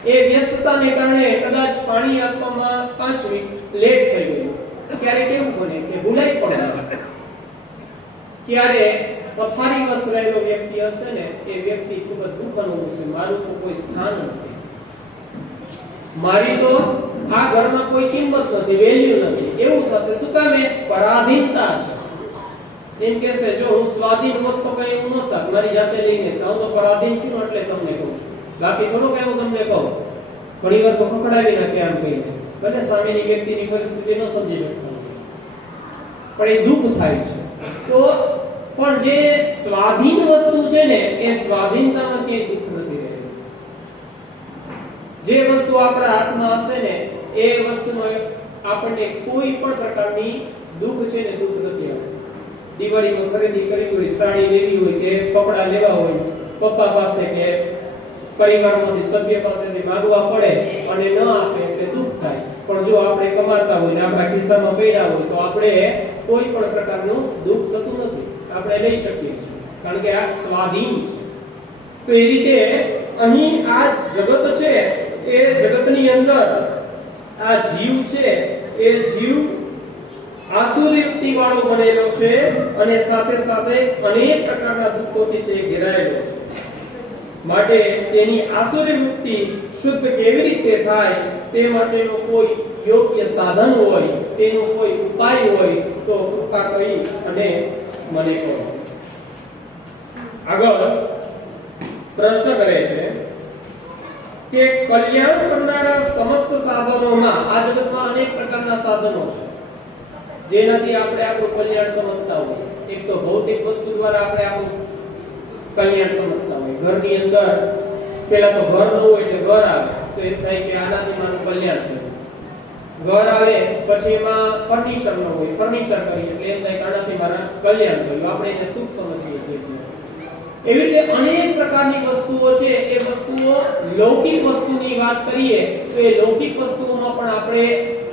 એ વ્યસ્તતાને કારણે કદાચ પાણી આપવામાં 5 મિનિટ લેટ થઈ ગયું. ત્યારે કેવું બને કે ભૂલાઈ પડે. ત્યારે પથારી વસ રહેલો વ્યક્તિ હશે ને એ વ્યક્તિ ખૂબ જ દુઃખ અનુભવશે. મારું તો કોઈ સ્થાન નથી, મારી તો આ ઘરમાં કોઈ કિંમત નથી, વેલ્યુ નથી, એવું થશે. શું કામે? પરાધીનતા છે. એમ કહેશે જો હું સ્વાધીન હોત તો કઈ હું નહોતા, મારી જાતે લઈને હું તો પરાધીન છું એટલે તમને કહું છું, બાકી થોડું કઈ હું તમને કહું. ઘણી વાર તો પકડાવી નાખે આમ કહીને, ભલે સામેની વ્યક્તિની પરિસ્થિતિ ન સમજી શકતા, પણ એ દુઃખ થાય છે. તો પણ જે સ્વાધીન વસ્તુ છે ને એ સ્વાધીનતામાં ક્યાંય દુઃખ નથી રહેતું. જે વસ્તુ આપણા હાથમાં હશે ને એ વસ્તુમાં આપણને કોઈ પણ પ્રકારની દુઃખ છે ને દુઃખ નથી આવતું. દિવાળીમાં ખરીદી કરવી હોય, સાડી લેવી હોય કે કપડા લેવા હોય, પપ્પા પાસે કે પરિવારમાંથી સભ્ય પાસેથી માંગવા પડે અને ન આપે એટલે દુઃખ થાય. પણ જો આપણે કમાતા હોય ને આપણા ખિસ્સામાં પડ્યા હોય તો આપણે કોઈ પણ પ્રકારનું દુઃખ થતું નથી, આપણે લઈ શકીએ છીએ, કારણ કે આ સ્વાધીન છે. તો એ રીતે અહીં આ જગત છે એ જગતની અંદર આ જીવ છે એ જીવ આસુરીયુક્તિ વાળો બનેલો છે અને સાથે સાથે અનેક પ્રકારના દુઃખોથી તે ઘેરાયેલો છે. માટે તેની આસુરી વૃત્તિ શુદ્ધ કેવી રીતે થાય તે માટેનો કોઈ યોગ્ય સાધન હોય, તેનો કોઈ ઉપાય હોય તો કૃપા કરી અને મને કહો. આગળ પ્રશ્ન કરે છે કે કલ્યાણ કરનારા સમસ્ત સાધનોમાં, આ જગતમાં અનેક પ્રકારના સાધનો છે જેનાથી આપણે આપણું કલ્યાણ સમજતા હોય. એક તો ભૌતિક વસ્તુ દ્વારા આપણે આપણું કલ્યાણ સમજતા હોય. ઘરની અંદર પેલા તો ઘર ન હોય એટલે ઘર આવે તો એમ થાય કે આનાથી મારું કલ્યાણ થયું. ઘર આવે પછી એમાં ફર્નિચર ન હોય, ફર્નિચર કરીએ એટલે એમ થાય કે આનાથી મારા કલ્યાણ થયું. આપણે એને સુખ સમજીએ છીએ. એવી રીતે અનેક પ્રકારની વસ્તુઓ છે. એ વસ્તુઓ લૌકિક વસ્તુની વાત કરીએ તો એ લૌકિક વસ્તુઓમાં પણ આપણે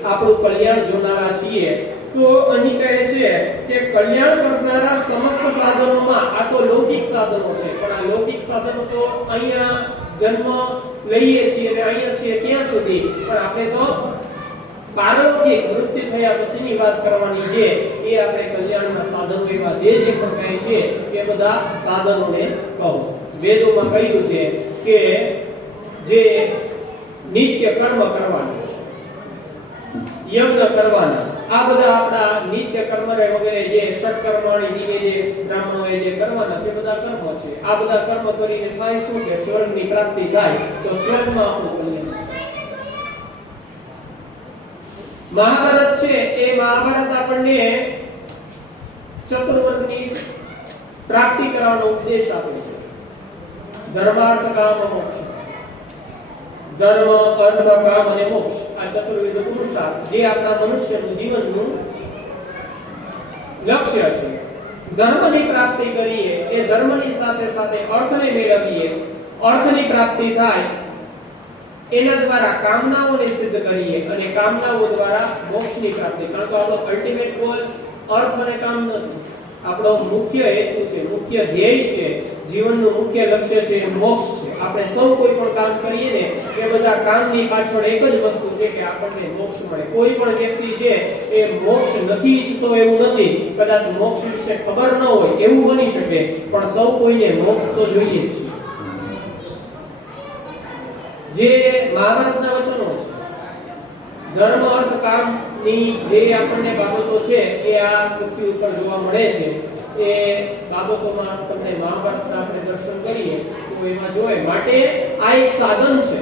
આપણું કલ્યાણ જોનારા છીએ. તો અહીં કહે છે કે કલ્યાણ કરનારા સમસ્ત સાધનોમાં, આ તો લૌકિક સાધનો છે, પણ આ લૌકિક સાધનો તો અહીંયા જન્મ લઈએ છીએ અને અહીંયા છીએ ત્યાં સુધી, પણ આપણે તો પારલૌકિક મૃત્યુ થયા પછીની વાત કરવાની છે. એ આપણે કલ્યાણના સાધનો એવા જે પણ કહે છે એ બધા સાધનોને કહો. વેદોમાં કહ્યું છે કે જે નિત્ય કર્મ કરવાના, યજ્ઞ કરવાના, આ બધા આપણા નિત્ય કર્મ વગેરે જે ષટકર્માણી દિને જે બ્રાહ્મણોએ જે કરવાના છે બધા કર્મ છે. આ બધા કર્મ કરીને થાય શું કે સ્વર્ગની પ્રાપ્તિ થાય. તો સ્વર્ગમાં આપણું કલ્યાણ. મહાભારત છે એ મહાભારત આપણને ચતુર્વર્ગની પ્રાપ્તિ કરવાનો ઉપદેશ આપે છે. ધર્માર્થ કામ મોક્ષ, ધર્મ અર્થ કામ અને મોક્ષ, આ ચતુર્વિધ પુરુષાર્થ જે આપણા મનુષ્યનું જીવનનું લક્ષ્ય છે. ધર્મની પ્રાપ્તિ કરીએ, એ ધર્મની સાથે સાથે અર્થને મેળવીએ, અર્થની પ્રાપ્તિ થાય એના દ્વારા કામનાઓને સિદ્ધ કરીએ અને કામનાઓ દ્વારા મોક્ષની પ્રાપ્તિ. કારણ કે આપણો અલ્ટિમેટ ગોલ અર્થ અને કામ નથી, આપણો મુખ્ય હેતુ છે, મુખ્ય ધ્યેય છે, જીવનનું મુખ્ય લક્ષ્ય છે મોક્ષ છે. આપણે સૌ કોઈ પણ કામ કરીએ ને એ બધા કામની પાછળ એક જ વસ્તુ છે કે આપણને મોક્ષ મળે. કોઈ પણ વ્યક્તિ છે એ મોક્ષ નથી ઈચ્છતો એવું નથી. કદાચ મોક્ષ વિશે ખબર ન હોય એવું બની શકે, પણ સૌ કોઈને મોક્ષ તો જોઈએ જ છે. જે મહાભારતના વચનો છે, ધર્મ અર્થ કામની જે આપણને બાબતો છે એ આ પૃથ્વી ઉપર જોવા મળે છે. એ બાબતોમાં તમને મહાભારતના આપણે દર્શન કરીએ તો એમાં જોઈએ. માટે આ એક સાધન છે.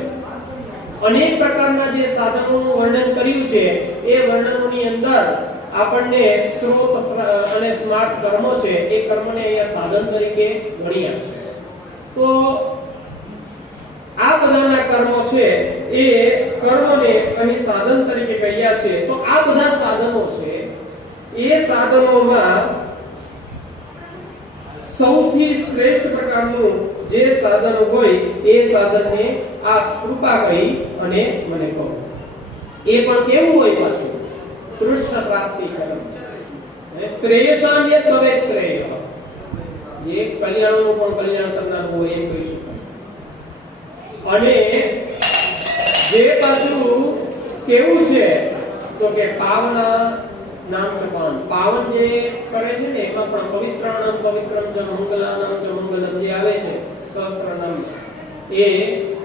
અનેક પ્રકારના જે સાધનોનું વર્ણન કર્યું છે એ વર્ણનોની અંદર આપણને શ્રોત અને સ્માર્ટ કર્મો છે એ કર્મને અહીંયા સાધન તરીકે ગણ્યા છે. તો આ બધાના કર્મો છે એ કર્મને અહીં સાધન તરીકે કહ્યા છે. તો આ બધા સાધનો છે એ સાધનોમાં સૌથી શ્રેષ્ઠ પ્રકારનું જે સાધન હોય એ સાધનને આ કૃપા કહી અને મને કહો. એ પણ કેવું હોય પાછું? કૃષ્ણ પ્રાપ્તિ કર્મ. શ્રેયસામ્ય તવે શ્રેય. જે કલ્યાણનું પણ કલ્યાણ કરનારું હોય એમ કહી શકાય. અને જે પાછું કેવું છે તો કે પાવના નામ જપાન. પાવન જે કરે છે ને એમાં પણ પવિત્રાણમ પવિત્રમ ચ મંગલાનામ ચ મંગલમ જે આવે છે સહસ્રનામ, એ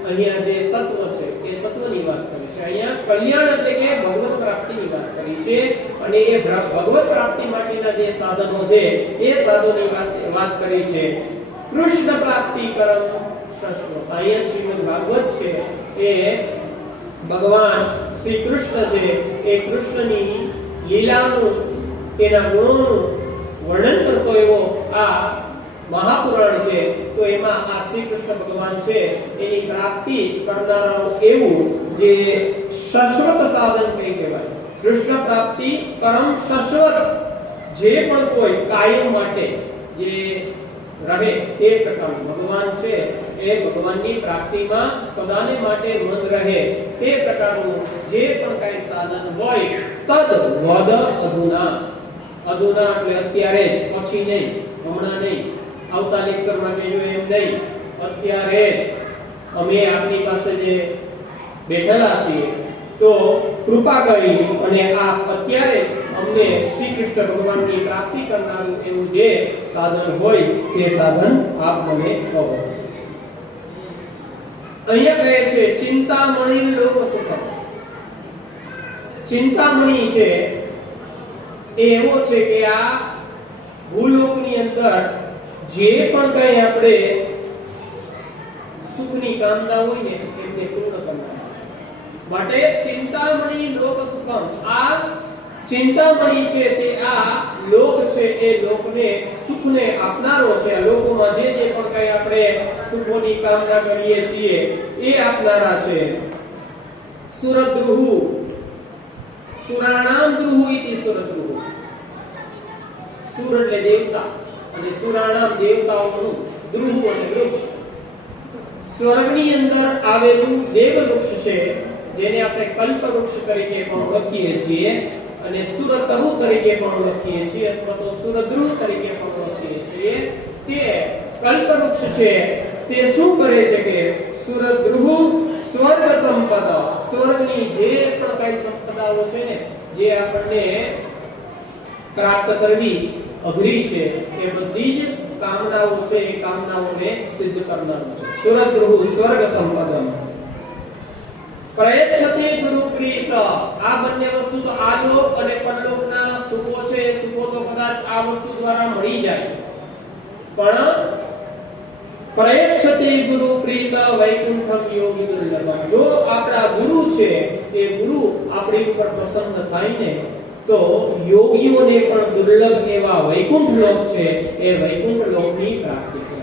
અહીંયા જે તત્વ છે એ તત્વની વાત કરે છે. અહીંયા કલ્યાણ એટલે કે ભગવત પ્રાપ્તિની વાત કરી છે. અને એ ભગવત પ્રાપ્તિ માટેના જે સાધનો છે એ સાધનોની વાત કરી છે. કૃષ્ણ પ્રાપ્તિ કરમ શાશ્વત. અહીંયા શ્રીમદ ભાગવત છે એ ભગવાન શ્રી કૃષ્ણ છે એ કૃષ્ણની લીલાનું તેના ગુણોનું વર્ણન કરતો એવો આ મહાપુરાણ છે. તો એમાં આ શ્રી કૃષ્ણ ભગવાન છે એની પ્રાપ્તિ કરનારાનું એવું જે શાશ્વત સાધન કઈ કહેવાય. કૃષ્ણ પ્રાપ્તિ કરમ શાશ્વત, જે પણ કોઈ કાયમ માટે જે રહે તે પ્રકારનું ભગવાન છે એ ભગવાનની પ્રાપ્તિમાં સદાને માટે મન રહે તે પ્રકારનું જે પણ કાંઈ સાધન હોય તદ વદ અધુના. અધુના એટલે અત્યારે જ, પછી નહીં, હમણાં નહીં, આવતા લેક્ચરમાં કહેજો એમ નહીં, અત્યારે જ અમે આપની પાસે જે બેઠેલા છીએ તો કૃપા કરી અને આપ અત્યારે અમને શ્રી કૃષ્ણ ભગવાનની પ્રાપ્તિ કરનારું એવું જે સાધન હોય તે સાધન આપ મને કહો. અહીંયા કહે છે ચિંતામણી લોક સુખમ. ચિંતામણી છે એ એવો છે કે આ ભૂલોકની અંદર જે પણ કઈ આપણે સુખની કામના હોય ને એમને પૂર્ણ કરનાર માટે ચિંતામણી લોક સુખમ. આ ચિંતામણી છે તે આ લોક છે એ લોકને સુખને આપનારો છે. આ લોકોમાં જે પણ કઈ આપણે સુખોની કામના કરીએ છીએ એ આપનારા છે. સુરદ્રુહુ સુરાણામ દ્રુહુ ઇતિ સુરદ્રુહુ. સુર એટલે દેવતા અને સુરાણામ દેવતાઓનું, દ્રુહુ અને વૃક્ષ. સ્વર્ગની અંદર આવેલું દેવ વૃક્ષ છે જેને આપણે કલ્પ વૃક્ષ તરીકે પણ ઓળખીએ છીએ અને સુરતરુ તરીકે પણ ઓળખીએ છીએ અથવા તો સુરદ્રુહ તરીકે પણ ઓળખીએ છીએ. તે કલ્પ વૃક્ષ છે તે શું કરે છે કે સુરદ્રુહ સ્વર્ગ સંપદા, સ્વર્ગની જે પણ કઈ સંપદાઓ છે ને જે આપણને પ્રાપ્ત કરવી અઘરી છે એ બધી જ કામનાઓ છે એ કામનાઓને સિદ્ધ કરનારું છે. સુરદ્રુહ સ્વર્ગ સંપદમ. પ્રયચ્છતે ગુરુપ્રીત. આ બંને વસ્તુ તો આ લોક અને પરલોકના સુખો છે એ સુખો તો કદાચ આ વસ્તુ દ્વારા મળી જાય, પણ પ્રયચ્છતે ગુરુપ્રીત વૈકુંઠમ યોગી દુર્લભમ. જો આપણા ગુરુ છે એ ગુરુ આપણી ઉપર પ્રસન્ન થાય ને તો યોગીઓને પણ દુર્લભ એવા વૈકુંઠ લોક છે એ વૈકુંઠ લોકની પ્રાપ્તિ કરે.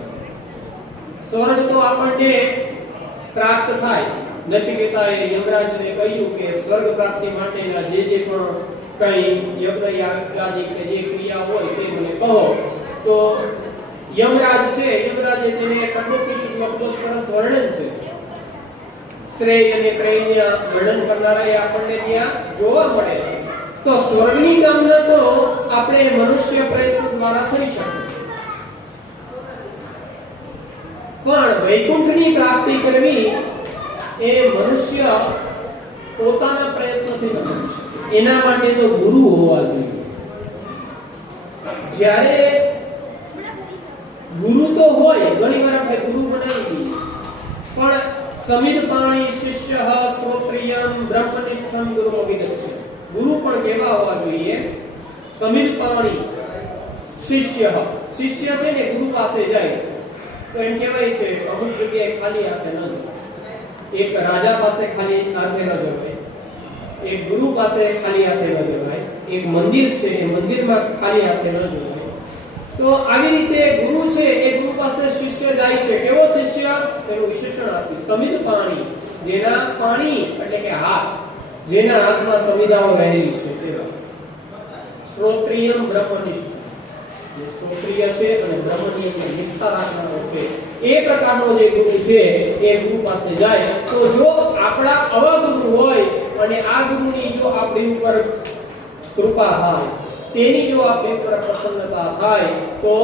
સ્વર્ગ તો આપણને પ્રાપ્ત થાય. નચિકેતાએ યમરાજને કહ્યું કે સ્વર્ગ પ્રાપ્તિ માટેના જે પણ કઈ યજ્ઞ યાગાદિ કે જે ક્રિયા હોય તે મને કહો. તો યમરાજ છે, યમરાજે તેને કઠોપનિષદમાં સરસ વર્ણન છે. શ્રેય અને પ્રેયના વર્ણન કરનારા એ આપણને ત્યાં જોવા મળે છે. તો સ્વર્ગની કામના તો આપણે મનુષ્ય પ્રયત્ન દ્વારા થઈ શકે, પણ વૈકુંઠની પ્રાપ્તિ કરવી એ મનુષ્ય પોતાના પ્રયત્નથી ન કરી શકે. એના માટે તો ગુરુ હોવા જોઈએ. જ્યારે ગુરુ તો હોય, ઘણી વાર આપણે ગુરુ બનાવી દઈએ, પણ સમિત પાણી શિષ્ય શ્રોત્રિયમ બ્રહ્મનિષ્ઠમ ગુરુ અભિગચ્છ. ગુરુ પણ કેવા હોવા જોઈએ? સમિત પાણી શિષ્ય. શિષ્ય છે ને ગુરુ પાસે જાય તો એમ કહેવાય છે અમુક જગ્યાએ ખાલી હાથે ન જાય. એક રાજા પાસે ખાલી હાથે ન જવાય, એક ગુરુ પાસે ખાલી હાથે ન જવાય, એક મંદિર છે એ મંદિરમાં ખાલી હાથે ન જવાય. તો આવી રીતે ગુરુ છે એ ગુરુ પાસે શિષ્ય જાય છે. કેવો શિષ્ય? તેનું વિશેષણ આપ્યું સમિત પાણી, જેના પાણી એટલે કે હાથ, જેના હાથમાં સમિધાઓ રહેલી છે તેવા. શ્રોત્રિયમ બ્રહ્મનિષ્ઠ, જે શ્રોત્રિય છે અને બ્રહ્મનિષ્ઠ નિષ્ઠા રાખનારો છે, એ પ્રકારનો જે ગુરુ છે એ ગુરુ પાસે જાય. તો જો આપણા આવા ગુરુ હોય અને આ ગુરુની જો આપણી ઉપર કૃપા થાય, તેની જો આપણી ઉપર પ્રસન્નતા થાય, તો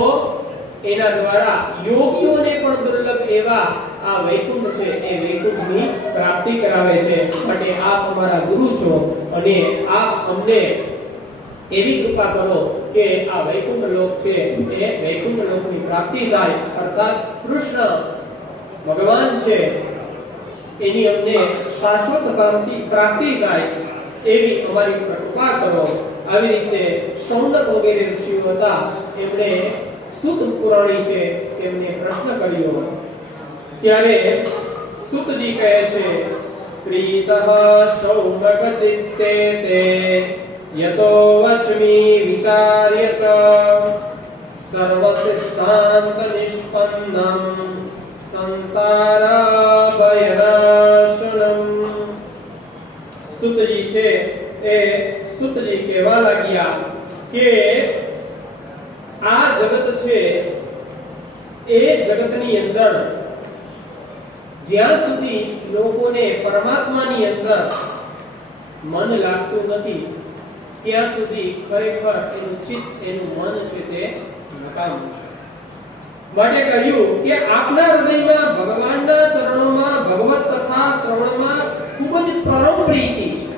એના દ્વારા યોગીઓને પણ દુર્લભ એવા આ વૈકુંઠ છે એ વૈકુંઠની પ્રાપ્તિ કરાવે છે. માટે આપ અમારા ગુરુ છો અને આપ અમને એવી કૃપા કરો કે આ વૈકુંઠ લોક છે એ વૈકુંઠ લોકની પ્રાપ્તિ થાય, અર્થાત કૃષ્ણ ભગવાન છે એની અમને શાશ્વત શાંતિ પ્રાપ્તિ થાય એવી અમારી ઉપર કૃપા કરો. આવી રીતે શૌનક વગેરે ઋષિઓ હતા, એમણે સૂત પુરાણી છે એમને પ્રશ્ન કર્યો. ત્યારે સૂતજી કહે છે, પ્રીતઃ શૌનક ચિત્તે તે યતો વચમી વિચાર્ય ચ સર્વ સિદ્ધાંત નિષ્પન્નમ સંસાર ભયનાશનમ. સૂતજી છે એ સૂતજી કહેવા લાગ્યા કે આ જગત છે એ જગતની અંદર જ્યાં સુધી લોકોને પરમાત્માની અંદર મન લાગતું નથી, ત્યાં સુધી ખરેખર એનું ચિત્ત, એનું મન છે તે નકામું છે. માટે કહ્યું કે આપના હૃદયમાં ભગવાનના ચરણોમાં ભગવત કથા શ્રવણમાં ખૂબ જ પરમ પ્રીતિ છે.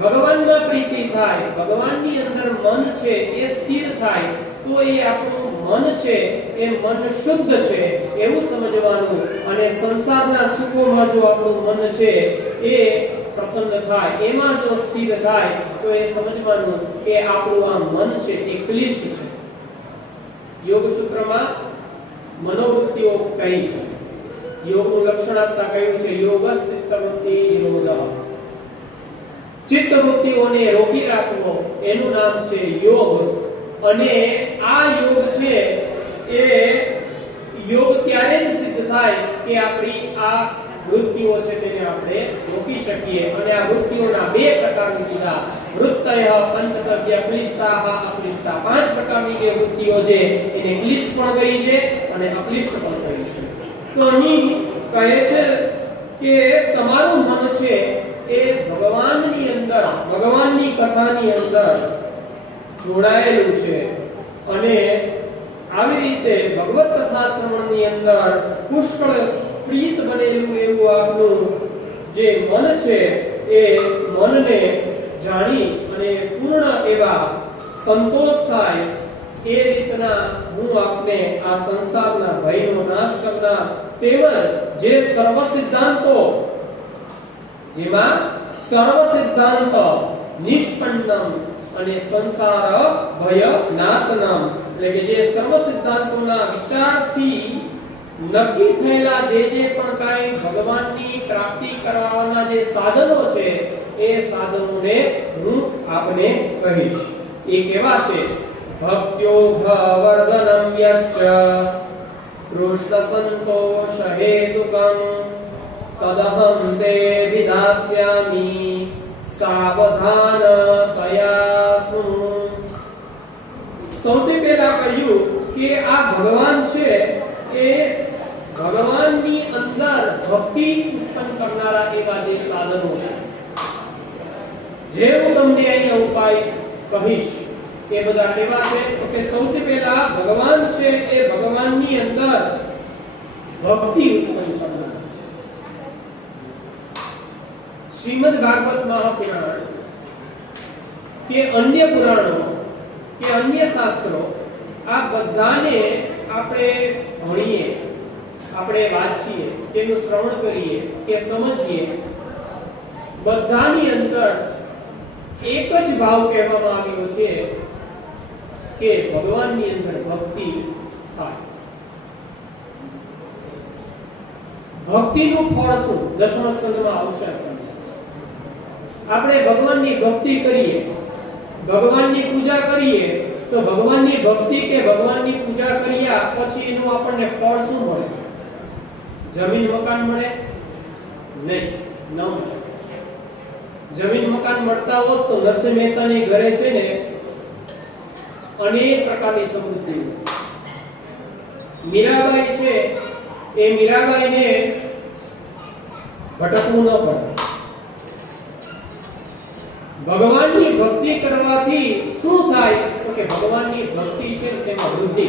ભગવાનમાં પ્રીતિ થાય, ભગવાનની અંદર મન છે એ સ્થિર થાય, તો એ આપણું મન છે એ મન શુદ્ધ છે એવું સમજવાનું. અને સંસારના સુખોમાં જો આપણું મન છે એ પ્રસન્ન થાય, એમાં જો સ્થિર થાય, તો એ સમજવાનું કે આપણું આ મન છે એ ક્લિષ્ટ છે. યોગ સૂત્રમાં મનોવૃત્તિઓ કહી છે, યોગનું લક્ષણ આપતા કહ્યું છે યોગસ્ ચિત્તવૃત્તિ નિરોધ. ચિત્તવૃત્તિઓને રોકી રાખવો એનું નામ છે યોગ. અને આ યોગ છે એ યોગ ત્યારે જ સિદ્ધ થાય કે આપણી આ વૃત્તિઓ છે તેને આપણે રોકી શકીએ. અને આ વૃત્તિઓના બે પ્રકારની કીધા, વૃત્તય પંચતવ્ય ક્લિષ્ટાહ અક્લિષ્ટા. 5 પ્રકારની જે વૃત્તિઓ છે એને ક્લિષ્ટ પણ કહી છે અને અક્લિષ્ટ પણ કહી છે. તો અહીં કહે છે કે તમારું મન છે એ ભગવાનની અંદર, ભગવાનની કથાની અંદર જોડાયેલું છે અને આવી રીતે ભગવત કથા શ્રવણની અંદર પુષ્કળ પ્રીત બનેલું એવું આપનું જે મન છે એ મનને જાણી અને પૂર્ણ એવા સંતોષ થાય એ રીતના હું આપને આ સંસારના ભયનો નાશ કરનાર તેમજ જે સર્વ સિદ્ધાંતો, જેમાં સર્વ સિદ્ધાંત નિષ્પન્નમ અને સંસાર ભય નાશનમ, એટલે કે જે સર્વ સિદ્ધાંતોના વિચારથી નક્કી થયેલા જે પણ કાંઈ ભગવાનની પ્રાપ્તિ કરવાના જે સાધનો છે એ સાધનોને હું આપને કહીશ. એ કેવા છે? ભક્ત્યોગવર્ધનમ યચ્ચ કૃષ્ણ સંતોષ હેતુકમ તદહં તે વિદાસ્યામિ સાવધાન તયા શૃણુ. સૌથી પહેલા કહ્યું કે આ ભગવાન છે એ ભગવાનની અંદર ભક્તિ ઉત્પન્ન કરનારા એવા જે સાધનો છે, જે હું તમને અહીં ઉપાય કહીશ એ બધા કેવા છે? તો કે સૌથી પહેલા ભગવાન છે એ ભગવાનની અંદર ભક્તિ ઉત્પન્ન કરનારા છે. શ્રીમદ ભાગવત મહાપુરાણ કે અન્ય પુરાણો કે અન્ય શાસ્ત્રો આ બધાને આપણે ભણીએ, આપણે વાંચીએ, તેનું શ્રવણ કરીએ કે સમજીએ, બધાની અંદર એક જ ભાવ કહેવામાં આવ્યો છે કે ભગવાનની અંદર ભક્તિ થાય. ભક્તિનું ફળ શું? દસમા સ્કંદમાં આવશે. આપણે ભગવાનની ભક્તિ કરીએ, ભગવાનની પૂજા કરીએ, તો ભગવાનની ભક્તિ કે ભગવાનની પૂજા કર્યા પછી એનું આપણને ફળ શું મળે? જમીન મકાન મળે? નહીં, ન મળે. જમીન મકાન મળતા હોત તો નરસિંહ મહેતાની ઘરે છે ને અનેક પ્રકારની સમૃદ્ધિ. મીરાબાઈ છે, એ મીરાબાઈને ભટકવું ન પડે. ભગવાનની ભક્તિ કરવાથી શું થાય? તો કે ભગવાનની ભક્તિ છે તેમાં વૃદ્ધિ.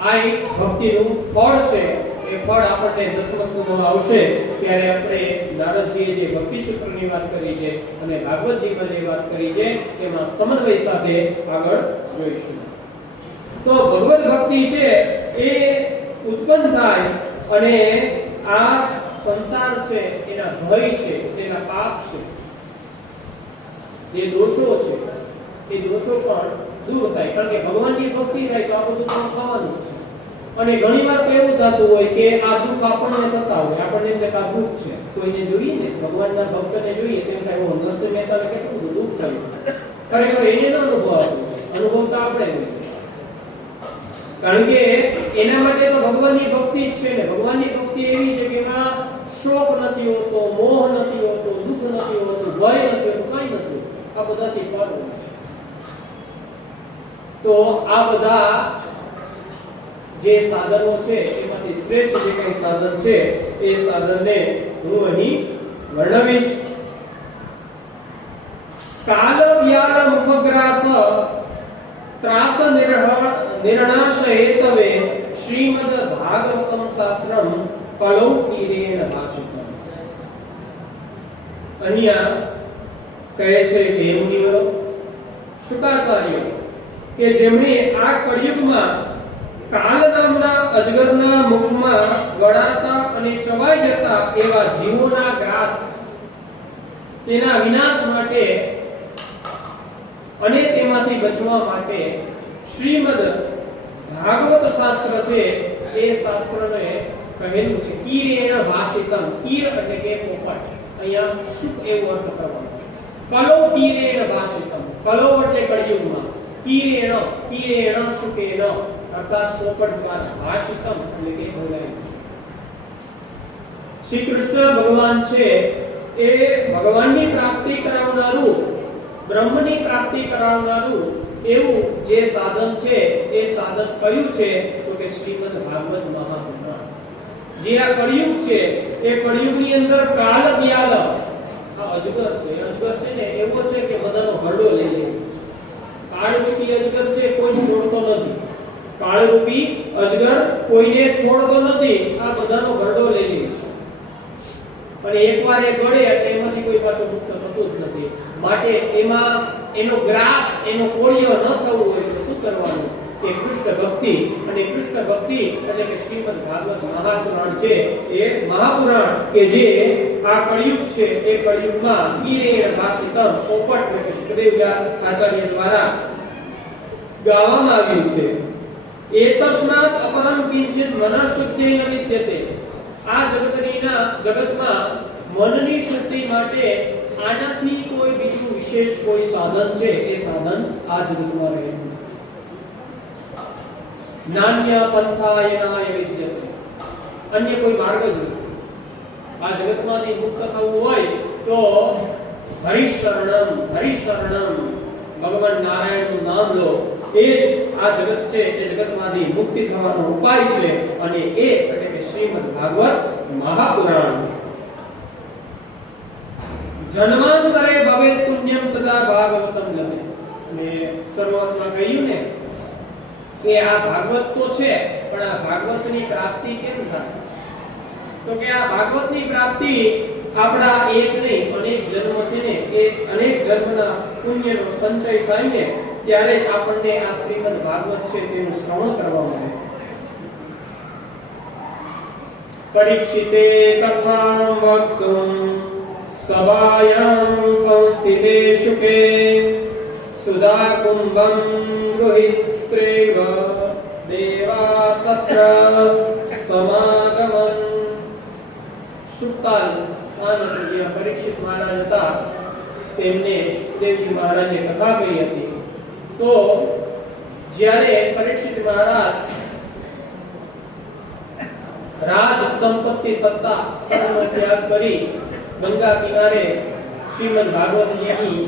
આ એક ભક્તિનું ફળ છે. એ ફળ આપણને દસમા સ્કંદમાં આવશે ત્યારે આપણે નારદજીએ જે ભક્તિ સૂત્રની વાત કરી છે અને ભાગવતજીમાં જે વાત કરી છે તેમાં સમન્વય સાથે આગળ જોઈશું. તો ભગવત ભક્તિ છે એ ઉત્પન્ન થાય અને આ સંસાર છે, એના ભય છે, એના પાપ છે, જે દોષો છે, એ દોષો પણ દૂર થાય. કારણ કે ભગવાનની ભક્તિ થાય તો આ બધું કામ થવાનું છે. અને ઘણીવાર તો એવું થતું હોય કે આ દુઃખ આપણને થતા હોય, આપણને એમ કે આ દુઃખ છે, કોઈને જોઈએ ને, ભગવાનના ભક્તને જોઈએ તેમ થાય ઓ નરસિંહ મહેતાને કેટલું બધું દુઃખ થયું. ખરેખર એને ન અનુભવ આવતો, અનુભવ તો આપણે હોય. કારણ કે એના માટે તો ભગવાનની ભક્તિ જ છે ને. ભગવાનની ભક્તિ એવી છે કે એમાં શોક નથી હોતો, મોહ નથી હોતો, દુઃખ નથી હોતું, ભય નથી હોતું, કંઈ નથી. આ બધાથી પર છે. તો આ બધા જે સાધનો છે એમાંથી શ્રેષ્ઠ જે કઈ સાધન છે એ સાધનને હું અહીં વર્ણવીશ. કાલ વ્યાલ મુખગ્રાસ ત્રાસ નિર્ણાશયેતવે શ્રીમદ ભાગવતમ શાસ્ત્રમ કલૌકીરેણ ભાષિતમ. અહીંયા કહે છે કે મુનિઓ, શુકાચાર્ય કે જેમણે આ કળિયુગમાં કાલ નામના અજગરના મુખમાં ગળાતા અને ચવાઈ જતા એવા જીવોના ગ્રાસ, તેના વિનાશ માટે અને તેમાંથી બચવા માટે શ્રીમદ ભાગવત શાસ્ત્ર છે એ શાસ્ત્રને કહેલું છે કીરેણ ભાષિતમ. કીર એટલે કે પોપટ. અહીંયા સુખ એવો અર્થ કરવાનો. કલો કીરેણ ભાષિતમ. કલો એટલે કળિયુગમાં, કીરેણ કીરેણ સુખેણ અર્થાત પોપટ દ્વારા, ભાષિતમ એટલે કે બોલાયું. શ્રી કૃષ્ણ ભગવાન છે એ ભગવાનની પ્રાપ્તિ કરાવનારું, બ્રહ્મની પ્રાપ્તિ કરાવનારું એવું જે સાધન છે એ સાધન કયું છે? તો કે શ્રીમદ ભાગવત મહાપુરાણ. જે આ કળિયુગ છે એ કળિયુગની અંદર કાલ વ્યાલ, આ અજગર છે, અજગર છે ને એવો છે કે બધાનો હરડો લઈ લે. કાળરૂપી અજગર છે, કોઈ છોડતો નથી. કાળરૂપી અજગર કોઈને છોડતો નથી, આ બધાનો હરડો લઈ લે. અને એકવાર એ ગળે એટલે એમાંથી કોઈ પાછો મુક્ત થતું જ નથી. માટે એમાં એનો ગ્રાસ, એનો કોળિયો ન થવું હોય તો શું કરવાનું? કે કૃષ્ણ ભક્તિ. અને કૃષ્ણ ભક્તિ એટલે કે શ્રીમદ ભાગવત મહાપુરાણ છે એ મહાપુરાણ કે જે આ કળિયુગ છે એ કળિયુગમાં કીરેણ ભાષિતમ, પોપટ એટલે કે સુખદેવ આચાર્ય દ્વારા ગાવામાં આવ્યું છે. એતસ્માત અપરમ કિંચિત મનઃશુદ્ધિ ન વિદ્યતે. આ જગતમાં મનની શુદ્ધિ માટે આનાથી કોઈ બીજું વિશેષ કોઈ સાધન છે એ સાધન આ જગતમાં રહેલું. નાન્ય પંથાયનાય વિદ્યતે. અન્ય કોઈ માર્ગ જ નથી. આ જગતમાંથી મુક્ત થવું હોય તો હરિશરણમ, હરિશરણમ, ભગવાન નારાયણનું નામ લો. એ જ આ જગત છે એ જગતમાંથી મુક્તિ થવાનો ઉપાય છે. અને એ એટલે કે શ્રીમદ ભાગવત મહાપુરાણ. જન્માંતરે ભવેત પુણ્યમ તદા ભાગવતમ લભે. અને શરૂઆતમાં કહ્યું ને કે આ ભાગવત તો છે, પણ આ ભાગવતની પ્રાપ્તિ કેમ થાય? તો કે આ ભાગવતની પ્રાપ્તિ આપણા એક નહીં અનેક જન્મ છે ને એ અનેક જન્મના પુણ્યનો સંચય થાય ને ત્યારે આપણને આ શ્રીમદ ભાગવત છે તેનું શ્રવણ કરવા મળે. પરીક્ષિતે કથાં વક્તું સભાયાં સંસ્થિતે શુકે સુધા કુંભં ગૃહીત્રેવ દેવા તત્ર સમાગમન. સુકાલ સ્થાન જે પરીક્ષિત મહારાજ હતા તેમને સુખદેવજી મહારાજે કથા કહી હતી. તો જ્યારે પરીક્ષિત મહારાજ રાજ સંપત્તિ સત્તા સર્વનો ત્યાગ કરી ગંગા કિનારે શ્રીમદ ભાગવતજીની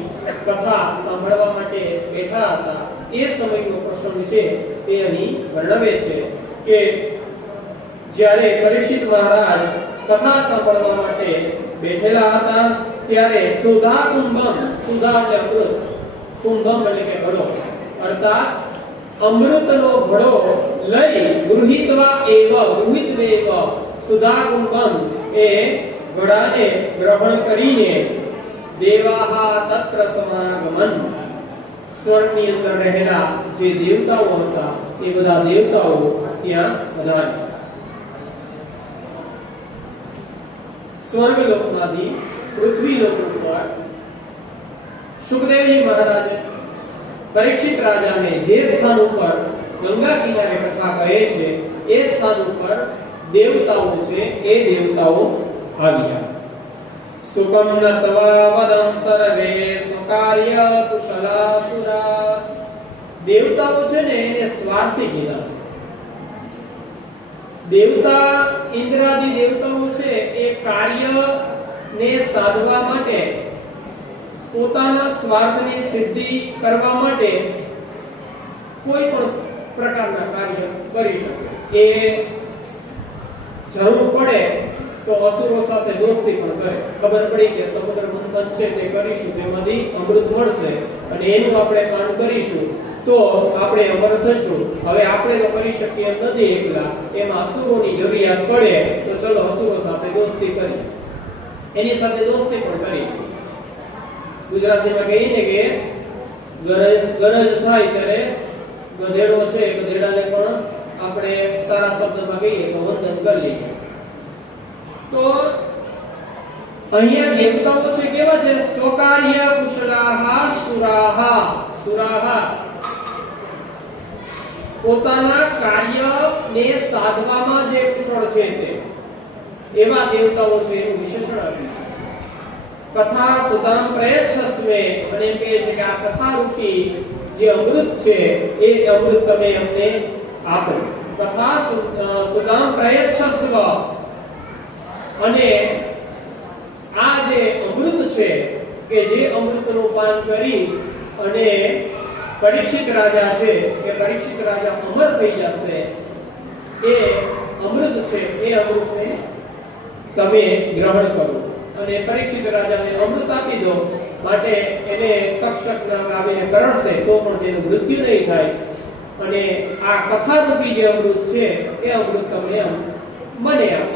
કથા સાંભળવા માટે બેઠા હતા, એ સમયનો પ્રસંગ છે તે અહીં વર્ણવે છે કે જ્યારે પરીક્ષિત મહારાજ કથા સાંભળવા માટે બેઠેલા હતા ત્યારે સુધા કુંભમ, સુધા એટલે અમૃત, કુંભમ એટલે કે ઘડો, અર્થાત અમૃતનો ઘડો લઈ ગૃહિતવા એવ ગૃહિતવેવ સુધા કુંભમ એ ઘડાને ગ્રહણ કરીને દેવાહા તત્ર સમાગમન સ્વર્ગની અંદર રહેલા જે દેવતાઓ હતા એ બધા દેવતાઓ ત્યાં પધાર્યા. સ્વર્ગલોકમાંથી પૃથ્વી લોક ઉપર સુખદેવજી મહારાજે પરીક્ષિત રાજાને જે સ્થાન ઉપર ગંગા કિનારે કથા કહે છે એ સ્થાન ઉપર દેવતાઓ છે એ દેવતાઓ આવ્યા. સુકમ નત્વા વદં સર્વે સુકાર્ય કુશલાસુરા. દેવતાઓ છે ને એને સ્વાર્થી કીધા છે. દેવતા ઇન્દ્રાદી દેવતાઓ છે એ કાર્ય ને સાધવા માટે પોતાના સ્વાર્થની સિદ્ધિ કરવા માટે કોઈ પણ પ્રકારના કાર્ય કરી શકે. એ જરૂર પડે તો અસુરો સાથે દોસ્તી પણ કરે. ખબર પડી કે સમુદ્ર મંથન છે તે કરીશું તેમાંથી અમૃત મળશે અને એનું આપણે પાન કરીશું તો આપણે અમર થશું. હવે આપણે તો કરી શકીએ એમ નથી એકલા, એમાં અસુરોની જરૂરિયાત પડે તો ચલો અસુરો સાથે દોસ્તી કરી, એની સાથે દોસ્તી પણ કરી. ગુજરાતીમાં કહીએ ને કે ગરજ થાય ત્યારે ગધેડો છે ગધેડાને પણ આપણે સારા શબ્દમાં કહીએ તો વંદન કરી લઈએ. તો અહીંયા દેવતાઓ છે કેવા છે? સ્વકાર્ય કુશલાહા સુરાહા. સુરાહા પોતાના કાર્યને સાધવામાં જે કુશળ છે તે એવા દેવતાઓ છે એનું વિશેષણ આપ્યું છે. કથા સુતામ પ્રયચ્છસ્મે, અને કહે છે કે આ કથા રૂપી જે અમૃત છે એ અમૃત તમે અમને આપો. કથા સુતામ પ્રયચ્છસ્વ, અને આ જે અમૃત છે કે જે અમૃતનું પાન કરી અને પરીક્ષિત રાજા છે કે પરીક્ષિત રાજા અમર થઈ જશે, એ અમૃત છે એ અમૃતને તમે ગ્રહણ કરો અને પરીક્ષિત રાજાને અમૃત આપી દો. માટે એને તક્ષકના કાવ્યને કરણશે તો પણ તેનું મૃત્યુ નહીં થાય. અને આ કથારૂપી જે અમૃત છે એ અમૃત તમે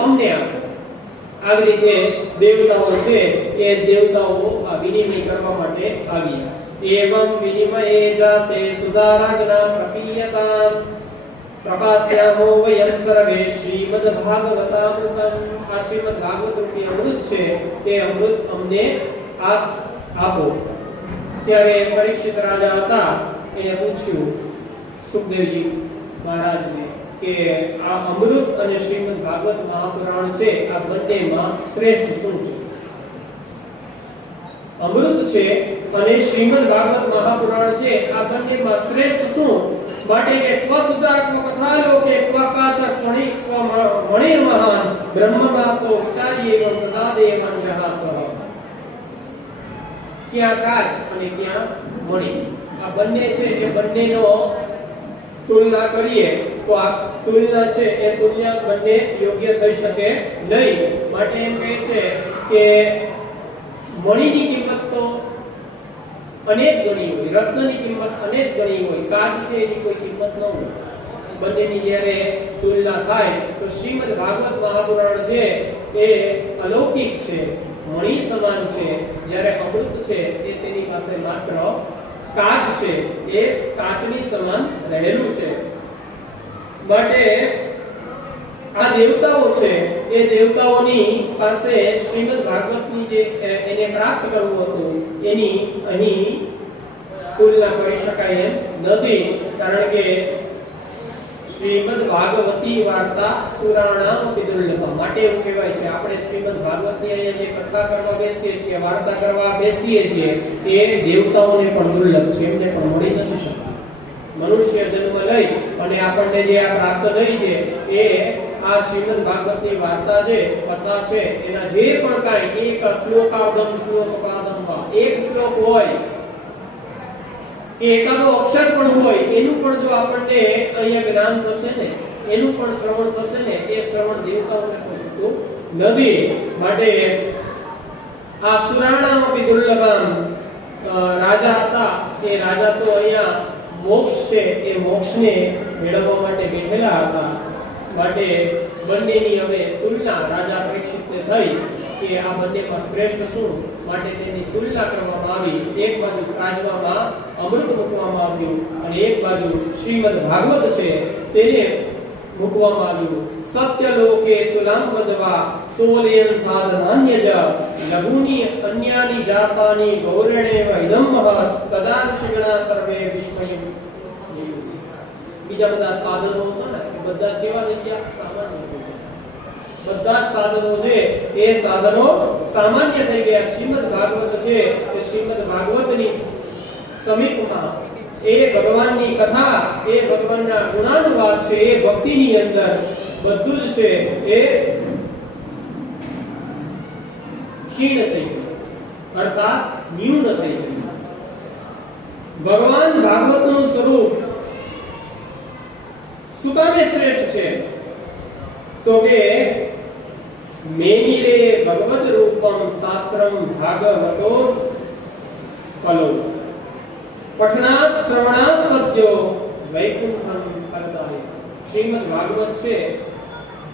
અમને આપો. આવી રીતે દેવતાઓ છે એ દેવતાઓ આ વિનિમય કરવા માટે આવ્યા. એવં વિનિમયે જાતે સુધારાજ્ઞા પ્રપીયતામ પ્રકાશ્યામો વયં સર્વે શ્રીમદ ભાગવતામૃતમ. આ શ્રીમદ ભાગવત રૂપી અમૃત છે તે અમૃત અમને આપો. ત્યારે પરીક્ષિત રાજા હતા એને પૂછ્યું સુખદેવજી મહારાજને કે આ અમૃત અને શ્રીમદ ભાગવત મહાપુરાણ છે આ બંનેમાં શ્રેષ્ઠ શું છે? અમૃત છે અને શ્રીમદ ભાગવત મહાપુરાણ છે આ બંનેમાં શ્રેષ્ઠ શું? માટે કે ક્વસુદાત્મ કથાલોકે ક્વકાચ મણિ મહાન બ્રહ્મમાતો ચાર્યેવ પ્રદાદેવં જહાસહ. ક્યાં કાચ અને ક્યાં મણિ, આ બંને છે એ બંનેનો તુલના કરીએ તો આ તુલના છે એ તુલના બંને યોગ્ય થઈ શકે નહીં. માટે એમ કહે છે કે મણિની કિંમત તો અનેક ગણી હોય, રત્નની કિંમત અનેક ગણી હોય, કાચ છે એની કોઈ કિંમત ન હોય. બંનેની જ્યારે તુલના થાય તો શ્રીમદ ભાગવત મહાપુરાણ છે એ અલૌકિક છે, મણિ સમાન છે, જ્યારે અમૃત છે એ તેની પાસે માત્ર કાચ છે, એ કાચની સમાન રહેલું છે. માટે આ દેવતાઓ છે એ દેવતાઓની પાસે શ્રીમદ ભાગવતની જે એને પ્રાપ્ત કરવું હતું એની અહીં તુલના કરી શકાય એમ નથી. કારણ કે શ્રીમદ ભાગવતી વાર્તા સુરાણામપી દુર્લભમ. માટે એવું કહેવાય છે આપણે શ્રીમદ ભાગવતની અહીંયા જે કથા કરવા બેસીએ છીએ, વાર્તા કરવા બેસીએ છીએ, એ દેવતાઓને પણ દુર્લભ છે, એમને પણ મળી નથી શકતા. મનુષ્ય જન્મ લઈ અને આપણને જે આ પ્રાપ્ત થઈ છે એ આ શ્રીમદ ભાગવતની વાર્તા છે, કથા છે, એના જે પણ કાંઈ એક શ્લોકાદમ શ્લોકપાદમ એક શ્લોક હોય કે એકાદો અક્ષર પણ હોય, એનું પણ જો આપણને અહીંયા જ્ઞાન થશે ને, એનું પણ શ્રવણ થશે ને, એ શ્રવણ દેવતાઓને પહોંચતું નથી. માટે આ સુરાણામપી દુર્લભમ રાજા હતા. એ રાજા તો અહીંયા મોક્ષ છે, એ મોક્ષને મેળવવા માટે બેઠેલા હતા. માટે બંનેની હવે તુલના રાજા પરીક્ષિતને થઈ કે આ બંનેમાં શ્રેષ્ઠ શું, માટે તેની તુલના કરવામાં આવી. એક બાજુ રાજવામાં અમૃત મૂકવામાં આવ્યું અને એક બાજુ શ્રીમદ ભાગવત છે તેને મૂકવામાં આવ્યું. સત્ય લોકે તુલામ વદવા તોલેન સાધનાન્યજ લઘુની અન્યાની જાતાની ગૌરણેવ ઇદમ મહત તદાંશગણા સર્વે વિસ્મયમ. બીજા બધા સાધનો હતા ને, બધા કેવા થઈ ગયા? સામાન્ય. બધા સાધનો છે એ સાધનો સામાન્ય થઈ ગયા. શ્રીમદ ભાગવત છે એ શ્રીમદ ભાગવતની સમીપમાં એ ભગવાનની કથા, એ ભગવાનના ગુણાનુવાદ છે, એ ભક્તિની અંદર બધું જ છે એ ક્ષીણ થઈ ગયું, અર્થાત ન્યૂન થઈ ગયું. ભગવાન ભાગવતનું સ્વરૂપ શું કામે શ્રેષ્ઠ છે? તો કે મેનિરે ભગવદ રૂપમ શાસ્ત્રમ ભાગવતો ફલો પઠનાત શ્રવણાત સત્યો વૈકુંઠમ કરતાય. શ્રીમદ ભાગવત છે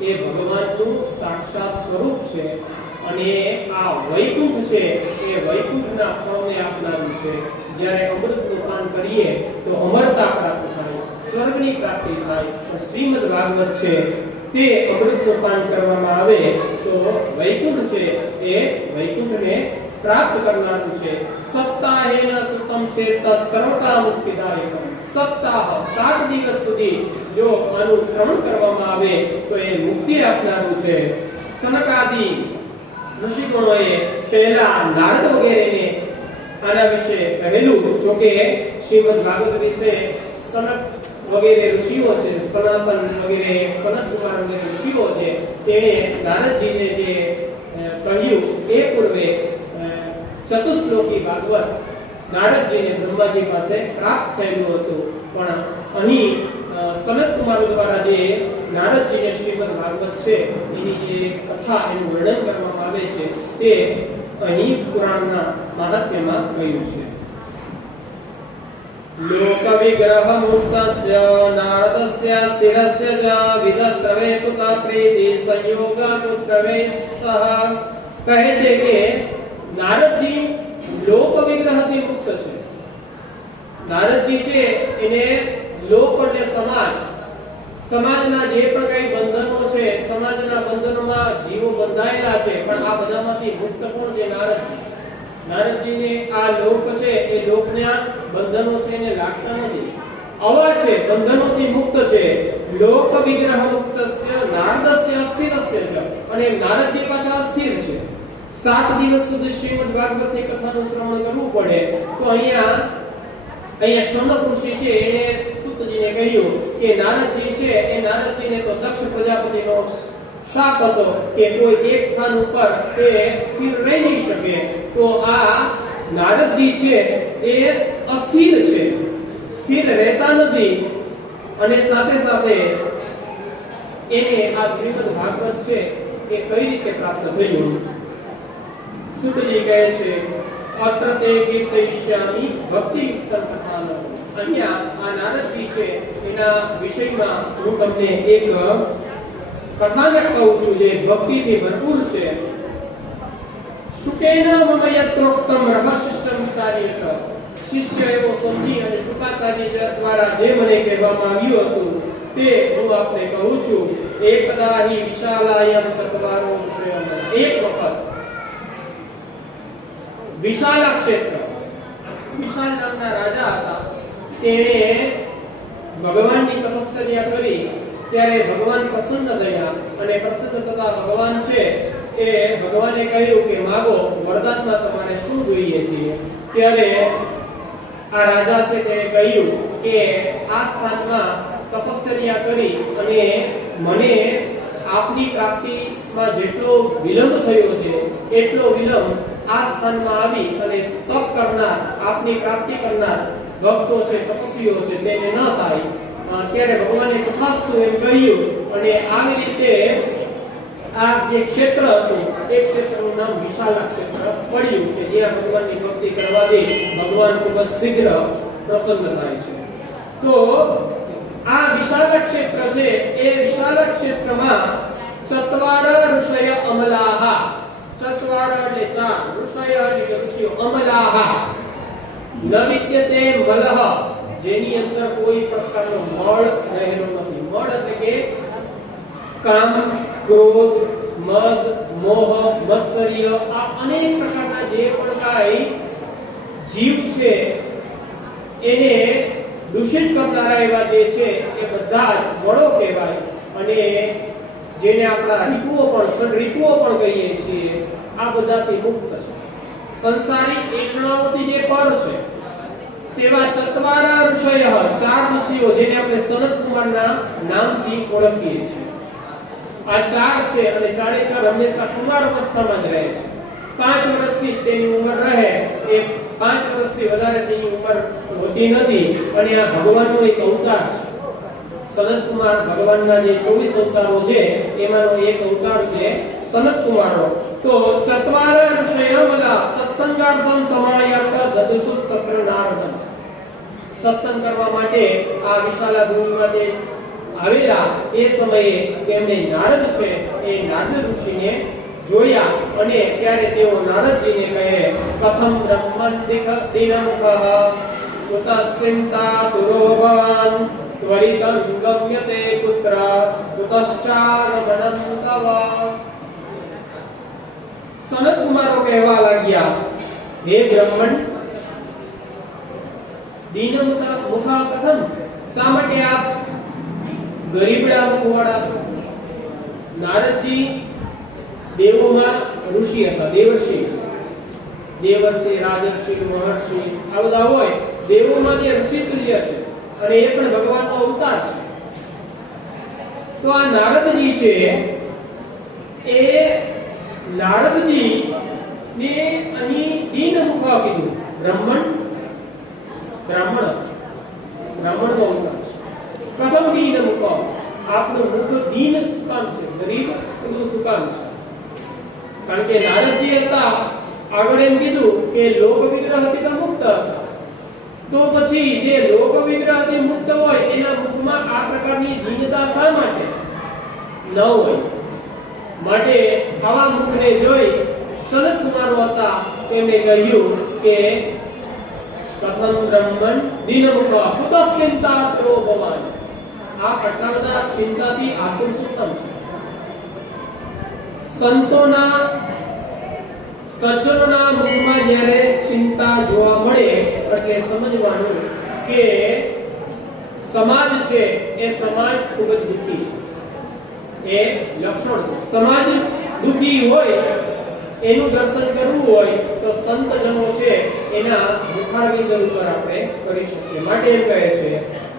એ ભગવાનનું સાક્ષાત સ્વરૂપ છે અને આ વૈકુંઠ છે એ વૈકુંઠના ફળને આપનારું છે. જ્યારે અમૃતનું પાન કરીએ તો અમરતા પ્રાપ્ત થાય, સ્વર્ગની પ્રાપ્તિ થાય. શ્રીમદ ભાગવત છે તે અમૃતનું પાન કરવામાં આવે તો વૈકુંઠ છે એ વૈકુંઠને પ્રાપ્ત કરનારું છે. સપ્તાહેન સુતમ છે તત સર્વકામુક્તિદાયકમ. સપ્તાહ 7 દિવસ સુધી જો આનું શ્રવણ કરવામાં આવે તો એ મુક્તિ આપનારું છે. સનકાદી ઋષિગણોએ પહેલા નારદ વગેરેને આના વિશે કહેલું. જોકે શ્રીમદ ભાગવત વિશે સનક વગેરે ઋષિઓ છે, સનાતન વગેરે સનત કુમાર વગેરે ઋષિઓ છે, તેણે નારદજીને જે કહ્યું એ પૂર્વે ચતુશ્લોકી ભાગવત નારદજીને બ્રહ્માજી પાસે પ્રાપ્ત થયેલું હતું. પણ અહીં સનત કુમારો દ્વારા જે નારદજીને શ્રીમદ ભાગવત છે એની જે કથા, એનું વર્ણન કરવામાં આવે છે તે અહીં પુરાણના મહાત્મ્યમાં કહ્યું છે. લોક વિગ્રહ મુક્તસ્ય નારદસ્ય સ્થિરસ્ય જ વિદસ્રવે તુતા પ્રીતિ સંયોગ પ્રવેશ સહ. કહે છે કે નારદજી લોક વિગ્રહથી મુક્ત છે. નારદજી છે એને લોક એટલે સમાજ, સમાજના જે પણ કઈ બંધનો છે, સમાજના બંધનોમાં જીવો બંધાયેલા છે, પણ આ બધામાંથી મુક્ત કોણ છે? નારદજી. નારદજીને આ લોક છે એ લોકના બંધનો છે એને લાગતા નથી. આવા છે, બંધનોથી મુક્ત છે. લોક વિગ્રહ મુક્તસ્ય નારદસ્ય અસ્થિરસ્ય છે. અને નારદજી પાછા અસ્થિર છે. 7 દિવસ સુધી શ્રીમદ ભાગવતની કથાનું શ્રવણ કરવું પડે. તો અહીંયા શૌનક ઋષિ છે એને સુતજીને કહ્યું કે નારદજી છે એ નારદજીને તો દક્ષ પ્રજાપતિનો શાપ હતો કે કોઈ એક સ્થાન ઉપર તે સ્થિર રહી નહીં શકે. તો આ નારદજી છે એ અસ્થિર છે, સ્થિર રહેતા નથી. અને સાથે સાથે એને આ શ્રીમદ ભાગવત છે એ કઈ રીતે પ્રાપ્ત થયું? સુતજી કહે છે અત્ર તે કીર્તયિષ્યામિ ભક્તિયુક્તં કથાનમ. અહીંયા આ નારદજી છે એના વિષયમાં હું તમને એક કથાનક કહું છું જે ભક્તિથી ભરપૂર છે. શુકેન મમ યત્રોક્તમ રહસ્યમ કાર્યક. શિષ્ય એવો સમજી અને શુકાચાર્ય દ્વારા જે મને કહેવામાં આવ્યું હતું તે હું આપને કહું છું. એકદા હિ વિશાલાયમ ચત્વારો વિષયમ. એક વખત વિશાલા ક્ષેત્ર, વિશાલ નામના રાજા હતા, તેણે ભગવાનની તપશ્ચર્યા કરી ત્યારે ભગવાન પ્રસન્ન થયા અને પ્રસન્ન થતા ભગવાન છે એ ભગવાને કહ્યું કે માગો વરદાનમાં તમારે શું જોઈએ છે ત્યારે આ રાજા છે તે કહ્યું કે આ સ્થાનમાં તપશ્ચર્યા કરી અને મને આપની પ્રાપ્તિમાં જેટલો વિલંબ થયો છે એટલો વિલંબ આ સ્થાનમાં આવી અને તપ કરનાર આપની પ્રાપ્તિ કરનાર ભક્તો છે તપસ્વીઓ છે તેને ન થાય ત્યારે ભગવાને તથાસ્તુ એમ કહ્યું અને આવી રીતે આ જે ક્ષેત્ર હતું એ ક્ષેત્રનું નામ વિશાલા ક્ષેત્ર પડ્યું કે જ્યાં ભગવાનની ભક્તિ કરવાથી ભગવાન ખૂબ જ શીઘ્ર પ્રસન્ન થાય છે. તો આ વિશાલા ક્ષેત્ર છે એ વિશાલા ક્ષેત્રમાં ચત્વાર ઋષય અમલાહા, ચત્વાર એટલે ચાર, ઋષય એટલે ઋષિઓ, અમલાહા ન વિદ્યતે મલહ, જેની અંદર કોઈ પ્રકારનો મળ રહેલો નથી. મળ એટલે કે કામ, ક્રોધ, મદ, મોહ, મત્સર્ય, આ અનેક પ્રકારના જે પણ કાંઈ જીવ છે એને દૂષિત કરનારા એવા જે છે એ બધા જ વડો કહેવાય અને જેને આપણા રીતુઓ પણ સદરીતુઓ પણ કહીએ છીએ આ બધાથી મુક્ત છે. સંસારી એષણાઓથી જે પર છે તેવા ચત્વાર ઋષય, ચાર ઋષિઓ જેને આપણે સનત કુમારના નામથી ઓળખીએ છીએ. આ ચાર છે અને ચારે ચાર હંમેશા કુમાર અવસ્થામાં જ રહે છે. 5 વર્ષથી તેની ઉંમર રહે, એ 5 વર્ષથી વધારે તેની ઉંમર હોતી નથી અને આ ભગવાનનો એક અવતાર છે. સનત કુમાર ભગવાનના જે 24 અવતારો છે એમાંનો એક અવતાર છે સનત કુમારનો. તો ચત્વાર ઋષયમલા સત્સંગાર્થમ સમાયત દદુસુસ્તત્ર નારદમ, સત્સંગ કરવા માટે આ વિશાલા ભૂમિમાં તે આવેલા એ સમયે તેમણે નારદ છે એ નારદ ઋષિને જોયા અને ત્યારે તેઓ નારદજીને કહે કથમ બ્રહ્મન દિનમુખઃ કુતશ્ચિંતા તુરોભાન ત્વરિતં ગમ્યતે પુત્ર કુતશ્ચાગમનં તવ. સનત કુમારો કહેવા લાગ્યા, હે બ્રહ્મણ, દિનમુખ કથમ, શા માટે આપ ગરીબડા મુખવાળા છો? નારદજી દેવોમાં ઋષિ હતા, દેવર્ષિ, રાજર્ષિ, મહર્ષિ આ બધા હોય. દેવોમાં જે ઋષિ તુલ્ય છે અને એ પણ ભગવાનનો અવતાર છે. તો આ નારદજી છે એ નારદજી ને અહીં દીન મુખ કીધું. બ્રાહ્મણનો અવતાર છે. કથમ દીન મુખ, આપણું મુખ દીન શું કામ છે, ગરીબ એવું શું કામ છે? કારણ કે નારદજી હતા આગળ એમ કીધું કે લોક વિગ્રહથી તો મુક્ત હતા. તો પછી જે લોક વિગ્રહથી મુક્ત હોય એના મુખમાં આ પ્રકારની દીનતા શા માટે ન હોય? માટે આવા મુખને જોઈ સનત કુમારો હતા તેમણે કહ્યું કે કથમ બ્રહ્મન દીનમુખ કુતશ્ચિંતા ત્રો ભવાન, આ આટલા બધા ચિંતાથી આતુર શું કામ છે? સંતોના સજ્જનોના મુખમાં જ્યારે ચિંતા જોવા મળે એટલે સમજવાનું કે સમાજ છે એ સમાજ ખૂબ જ દુઃખી છે. એ લક્ષણ છે. સમાજ દુઃખી હોય એનું દર્શન કરવું હોય તો સંતજનો છે એના મુખારવિંદ ઉપર આપણે કરી શકીએ. માટે એમ કહે છે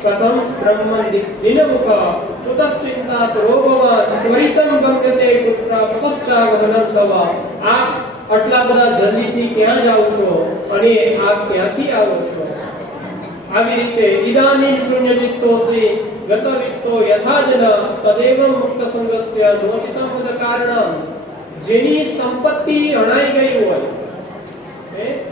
કથમ બ્રહ્મન દિનમુખ કુતશ્ચિંતા રોગવાન ત્વરિતં ગમ્યતે પુત્ર કુતશ્ચાગમનં તવ. આ આટલા બધા જલ્દીથી ક્યાં જાવ છો અને આપ ક્યાંથી આવો છો? આવી રીતે ઇદાનીમ શૂન્યચિત્તોસી ગતવિત્તો યથાજન તદેવ મુક્ત સંગસ્ય નોચિતં પદ કારણમ. જેની સંપત્તિ હણાઈ ગઈ હોય,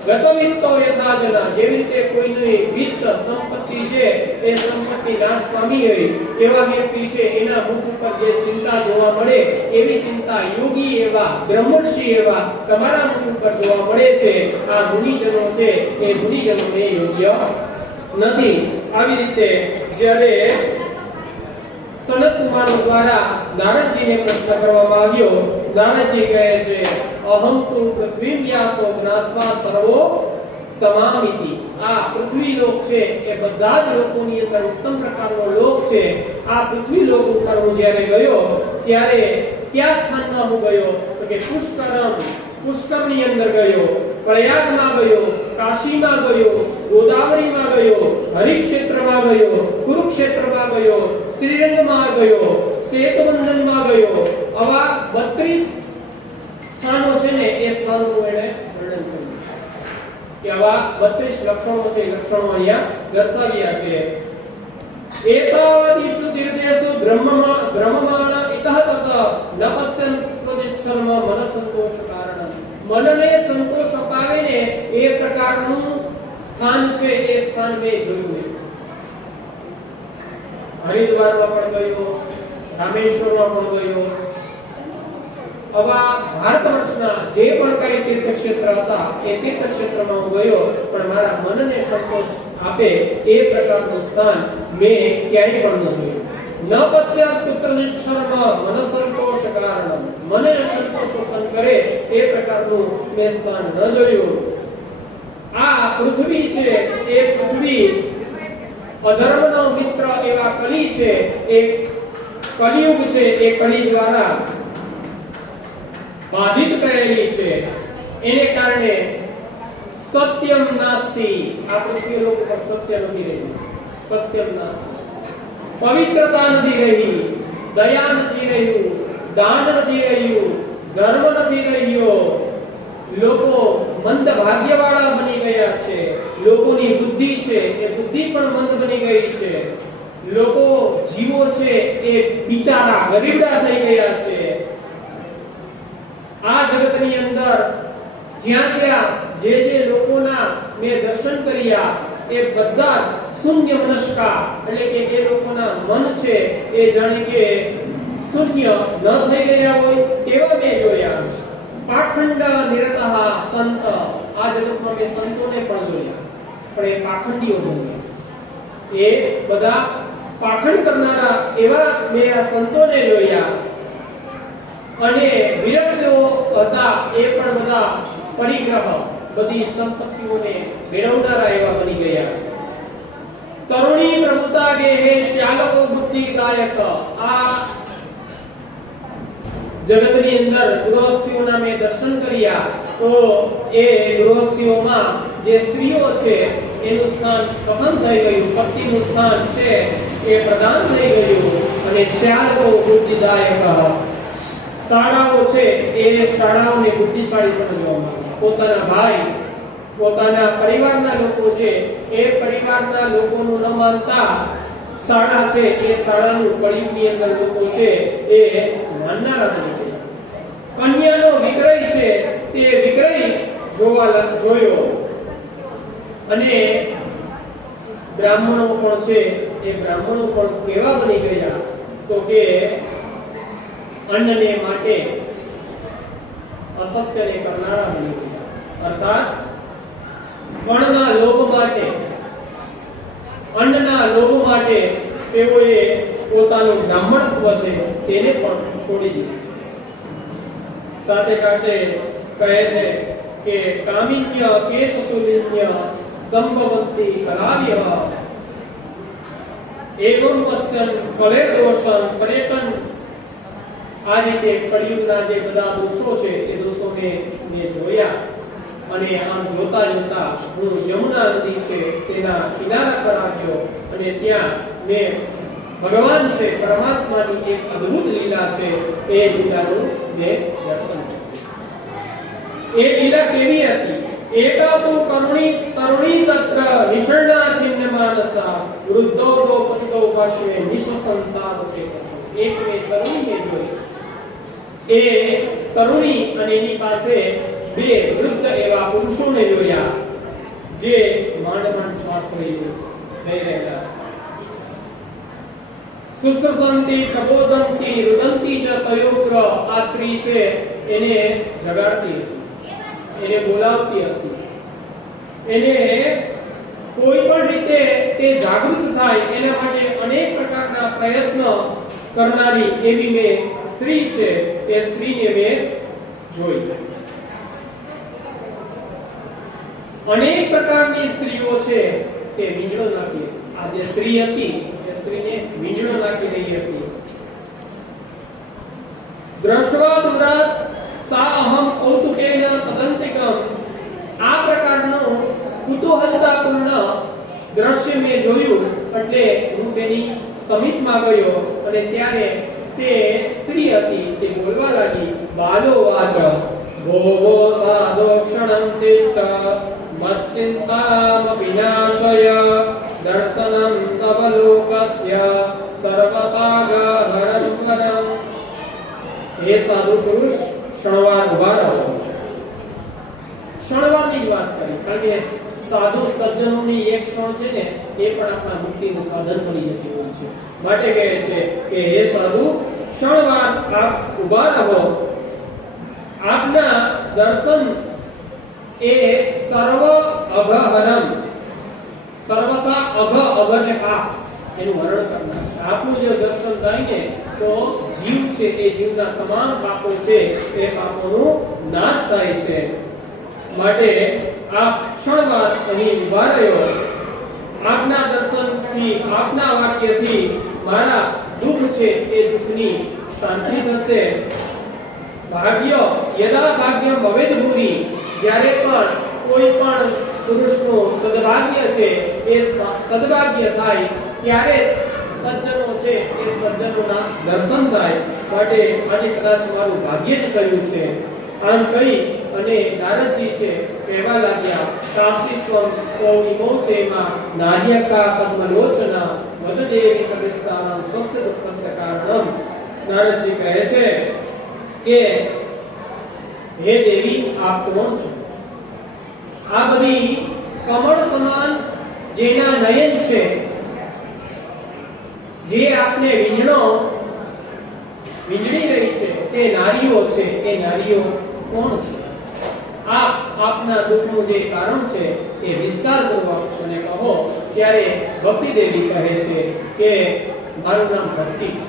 ગતવિત્તો યથાજન, જેવી રીતે કોઈની વિત્ત સંપત્તિ છે એ સંપત્તિ નાશ પામી ગઈ એવા વ્યક્તિ છે એના મુખ ઉપર જે ચિંતા જોવા મળે એવી ચિંતા યોગી એવા બ્રહ્મર્ષિ એવા તમારા મુખ ઉપર જોવા મળે છે. આ મુનિજનો છે એ મુનિજનોને યોગ્ય નથી. આવી રીતે જ્યારે સનત કુમારો દ્વારા નારદજીને પ્રશ્ન કરવામાં આવ્યો, નારદજી કહે છે અહમ તુ પૃથ્વીમ યાતો જ્ઞાત્વા સર્વો તમામિતિ. આ પૃથ્વીનો લોક છે એ બધા જ લોકોની અંદર ઉત્તમ પ્રકારનો લોક છે. આ પૃથ્વી લોક ઉપર હું જ્યારે ગયો ત્યારે કયા સ્થાનમાં હું ગયો તો કે પુષ્કરની અંદર ગયો, પ્રયાગમાં ગયો, કાશીમાં ગયો, ગોદાવરીમાં ગયો, હરિક્ષેત્રમાં ગયો, કુરુક્ષેત્રમાં ગયો, શ્રીરંગમાં ગયો, સેતુબંધનમાં ગયો. આવા 32 સ્થાનો છે ને એ સ્થાનોનું એને વર્ણન કર્યું કે આવા 32 લક્ષણો છે, લક્ષણો અહીંયા દર્શાવ્યા છે. એતાવતિષુ તીર્થેષુ બ્રહ્મમાણ ઇતઃ તત ન પશ્યન પ્રદિક્ષર્મ મન સંતોષ કારણ. મનને સંતોષ અપાવે ને એ પ્રકારનું સ્થાન છે એ સ્થાન મેં જોયું નહીં. હરિદ્વારમાં પણ ગયો, રામેશ્વરમાં પણ ગયો. આવા ભારત વર્ષના જે પણ કઈ તીર્થક્ષેત્ર હતા એ તીર્થક્ષેત્રમાં હું ગયો, પણ મારા મનને સંતોષ આપે એ પ્રકારનું સ્થાન મેં ક્યાંય પણ ન જોયું. ન પશ્યાત પુત્રનિક્ષર્મ મન સંતોષ કારણ. મને સંતોષ ઉત્પન્ન કરે એ પ્રકારનું મેં સ્થાન ન જોયું. આ પૃથ્વી છે એ પૃથ્વી અધર્મનો મિત્ર એવા કલી છે, એ કલિયુગ છે, એ કલી દ્વારા બાધિત કરેલી છે. એને કારણે સત્યમ નાસ્તિ. આ પૃથ્વી લોક પર સત્ય નથી રહ્યું. સત્યમ નાસ્તિ. પવિત્રતા નથી રહી, દયા નથી રહ્યું, દાન નથી રહ્યું, ધર્મ નથી રહ્યો. લોકો મંદ ભાગ્યવાળા બની ગયા છે. લોકોની બુદ્ધિ છે એ બુદ્ધિ પણ મંદ બની ગઈ છે. લોકો જીવો છે એ બિચારા ગરીબડા થઈ ગયા છે. આ જગતની અંદર જ્યાં જ્યાં જે લોકોના મેં દર્શન કર્યા એ બધા શૂન્ય મનસ્કા, એટલે કે એ લોકોના મન છે એ જાણે કે શૂન્ય ન થઈ ગયા હોય એવા મેં જોયા. પાખંડ નિરતઃ સંત. આ જગતમાં મેં સંતોને પણ જોયા, પણ એ પાખંડીઓ જોયા. એ બધા પાખંડ કરનારા એવા મેં આ સંતોને જોયા. અને વિરક્તિઓ હતા એ પણ બધા પરિગ્રહ, બધી સંપત્તિઓને મેળવનારા એવા બની ગયા. તરુણી પ્રભુતા ગેહે શ્યાલકો બુદ્ધિ ગાયક. આ જગતની અંદર ગૃહસ્થીઓના મેં દર્શન કર્યા તો એ ગૃહસ્થીઓમાં જે સ્ત્રીઓ છે એનું સ્થાન કમન થઈ ગયું, પતિનું સ્થાન છે એ પ્રદાન થઈ ગયું. અને શ્યાલકો બુદ્ધિદાયક. શાળાઓ છે એ શાળાઓને બુદ્ધિશાળી સમજવામાં આવે. પોતાના ભાઈ, પોતાના પરિવારના લોકો છે એ પરિવારના લોકોનું ન માનતા શાળા છે એ શાળાનું કળિયુગની અંદર લોકો છે એ માનનારા બની ગયા. કન્યાનો વિક્રય છે તે વિક્રય જોયો. અને બ્રાહ્મણો પણ છે એ બ્રાહ્મણો પણ કેવા બની ગયા તો કે અન્નને માટે અસત્યને કરનારા બની ગયા. અર્થાત પણના લોભ માટે, અન્નના લોભ માટે તેઓએ પોતાનું બ્રાહ્મણત્વ છે તેને પણ છોડી દીધું. સાથે સાથે કહે છે કે કામિન્ય કેશ સુલિન્ય સંભવંતી કલાવ્ય એવં પશ્યન કલે દોષન પર્યટન. આ રીતે કળિયુગના જે બધા દોષો છે એ દોષોને મેં જોયા. અને આમ જોતા જોતા હું યમુના નદી છે તેના કિનારા પર આવ્યો અને ત્યાં મેં ભગવાન છે પરમાત્માની એક અદ્ભુત લીલા છે એ લીલાનું મેં દર્શન કર્યું. એ લીલા કેવી હતી? એકાતો તરુણી તત્ર નિષણ્ણાધિન્ય માનસા વૃદ્ધો પતિતો પાશ્વે નિશ્વસંતાન ચેતસ. એક મેં તરુણીને જોઈ. એ તરુણી અને એની પાસે બે વૃદ્ધ એવા પુરુષોને જોયા જે માંડ શ્વાસ લઈ રહેલા. સુસંતી પ્રબોધંતી રુદંતી ચ તયોગ્ર. આ સ્ત્રી છે એને જગાડતી હતી, એને બોલાવતી હતી, એને કોઈ પણ રીતે તે જાગૃત થાય એના માટે અનેક પ્રકારના પ્રયત્ન કરનારી એવી મેં સ્ત્રી છે તે સ્ત્રીને મેં જોઈ. અનેક પ્રકારની સ્ત્રીઓ છે કે વીંજળો નાખી, આ જે સ્ત્રી હતી એ સ્ત્રીને વીંજળો નાખી રહી હતી. દ્રષ્ટવા દુરાત સા અહમ કૌતુકેન તદંતિકમ, આ પ્રકારનું કુતૂહલતાપૂર્ણ દ્રશ્ય મેં જોયું એટલે હું તેની સમીપમાં ગયો અને ત્યારે તે સ્ત્રી હતી તે બોલવા લાગી. બાલો વાચ ભોવો સાધો ક્ષણં તિષ્ઠ મચ્ચિંતામ વિનાશય દર્શનં તવ લોકસ્ય સર્વપાગહરં વરં. હે સાધુ પુરુષ, ક્ષણવાર ઉભા રહો. ક્ષણવારની વાત કરી, કારણ કે સાધુ સજ્જનોની એક ક્ષણ છે ને એ પણ આપણા મુક્તિનું સાધન બની જતી હોય છે. માટે કહે છે કે હે સાધુ, ક્ષણવાર આપ ઉભા રહો. આપના દર્શન એ સર્વ અભહરમ, સર્વતા અભ એટલે પાપ એનું હરણ કરનાર. આપનું જે દર્શન થાય ને તો જીવ છે એ જીવના તમામ પાપો છે એ પાપોનું નાશ થાય છે. માટે આપ ક્ષણવાર અહીં ઉભા રહ્યો. આપના દર્શનથી, આપના વાક્યથી મારા દુઃખ છે એ દુઃખની શાંતિ થશે. ભાગ્ય યદા ભાગ્યમ ભવેદ ભૂરી, જ્યારે પણ કોઈ પણ પુરુષનું સદભાગ્ય છે એ સદભાગ્ય થાય ત્યારે સજ્જનો છે એ સજ્જનોના દર્શન થાય. માટે આજે કદાચ મારું ભાગ્ય જ કર્યું છે. આમ કહી અને નારદજી છે કહેવા લાગ્યા, કાશીત્વમ સૌમિમો ચેમા નાર્યકા પદ્મલોચના વદદેવી સવિસ્તારં સ્વસ્ય દુઃખસ્ય કારણમ. નારદજી કહે છે કે હે દેવી, આપ કોણ છો? આ બધી કમળ સમાન જેના નયન છે, જે આપને વીંજળી રહી છે તે નારીઓ છે, એ નારીઓ કોણ છે? આપ આપના દુઃખનું જે કારણ છે એ વિસ્તારપૂર્વક મને કહો. ત્યારે ભક્તિ દેવી કહે છે કે મારું નામ ભક્તિ છે.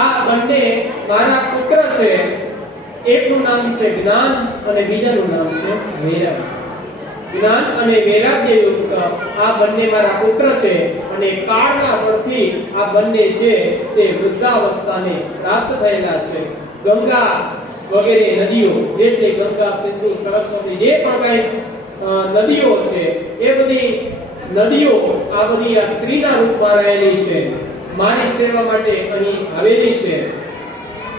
આ બંને મારા પુત્ર છે. એકનું નામ છે જ્ઞાન અને બીજાનું નામ છે વૈરાગ. જ્ઞાન અને વૈરાગ્ય યુક્ત આ બંને મારા પુત્ર છે અને કાળના પરથી આ બંને છે તે વૃદ્ધાવસ્થાને પ્રાપ્ત થયેલા છે. ગંગા વગેરે નદીઓ, જેટલી ગંગા, સિંધુ, સરસ્વતી જે પણ કઈ નદીઓ છે એ બધી નદીઓ આ બધી આ સ્ત્રીના રૂપમાં રહેલી છે. મારી સેવા માટે અહીં આવેલી છે.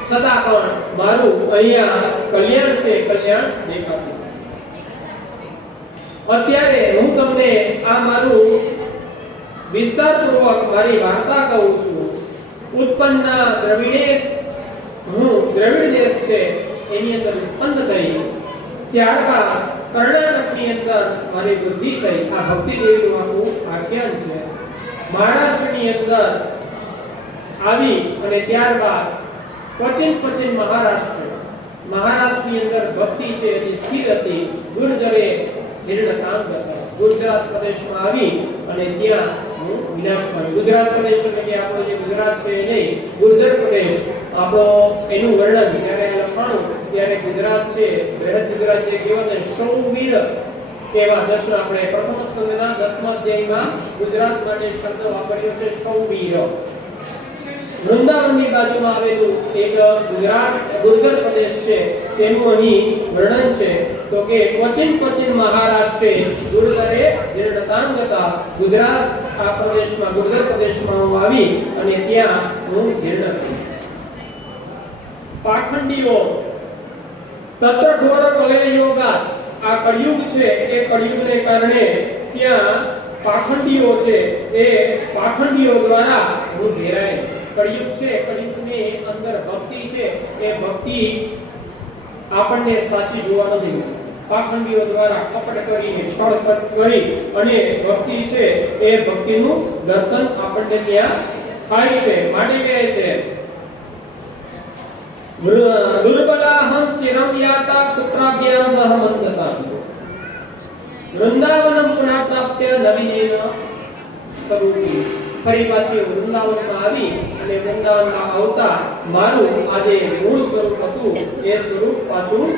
છતાં પણ મારું અહીંયા કલ્યાણ છે, કલ્યાણ દેખાતું. અત્યારે હું તમને આ મારું વિસ્તારપૂર્વક મારી વાર્તા કહું છું. ઉત્પન્ના દ્રવિડે, હું દ્રવિડ દેશ છે એની અંદર ઉત્પન્ન થઈ. ત્યારબાદ કર્ણાટકની અંદર મારી બુદ્ધિ થઈ. આ ભક્તિ દેવીનું આખું આખ્યાન છે. મહારાષ્ટ્રની અંદર આવી અને ત્યારબાદ પશ્ચિમ મહારાષ્ટ્રની અંદર ભક્તિ છે એની સ્થિર હતી. ગુર્જરે જીર્ણ કામ કરતા ગુજરાત પ્રદેશમાં આવી અને ત્યાં હું વિનાશ પામ્યો. ગુજરાત પ્રદેશ એટલે કે આપણો જે ગુજરાત છે એ નહીં, ગુર્જર પ્રદેશ આપણો એનું વર્ણન જ્યારે લખાણું ત્યારે ગુજરાત છે, બૃહદ ગુજરાત જે કહેવાય સૌવીર એવા દસ આપણે પ્રથમ સ્કંદના 10મા અધ્યાયમાં ગુજરાત માટે શબ્દ વાપર્યો છે સૌવીર. વૃંદાવનની બાજુમાં આવેલું એક ગુજરાત ગુર્જર પ્રદેશ છે તેનું અહીં વર્ણન છે. તો કે પશ્ચિમ મહારાષ્ટ્રે ગુર્જરે જીર્ણતાંગતા, ગુજરાત આ પ્રદેશમાં ગુર્જર પ્રદેશમાં હું આવી અને ત્યાં હું જીર્ણ થઈ. પાખંડીઓ તત્ર ઘોર કલયુગા, આ કળિયુગ છે એ કળિયુગને કારણે ત્યાં પાખંડીઓ છે એ પાખંડીઓ દ્વારા હું ઘેરાય. કળિયુગ છે, કળિયુગની અંદર ભક્તિ છે એ ભક્તિ આપણને સાચી જોવા નથી. પાખંડીઓ દ્વારા કપટ કરીને છળકટ કરી અને ભક્તિ છે એ ભક્તિનું દર્શન આપણને ત્યાં થાય છે. માટે કહે છે દુર્બલાહમ ચિરમ યાતા પુત્રાભ્યામ સહ મંદતા વૃંદાવનમ પુનઃ પ્રાપ્ય નવીનેન સ્વરૂપી. ફરી પાછી વૃંદાવનમાં આવી અને વૃંદાવનમાં આવતા મારું આજે મૂળ સ્વરૂપ હતું એ સ્વરૂપ પાછું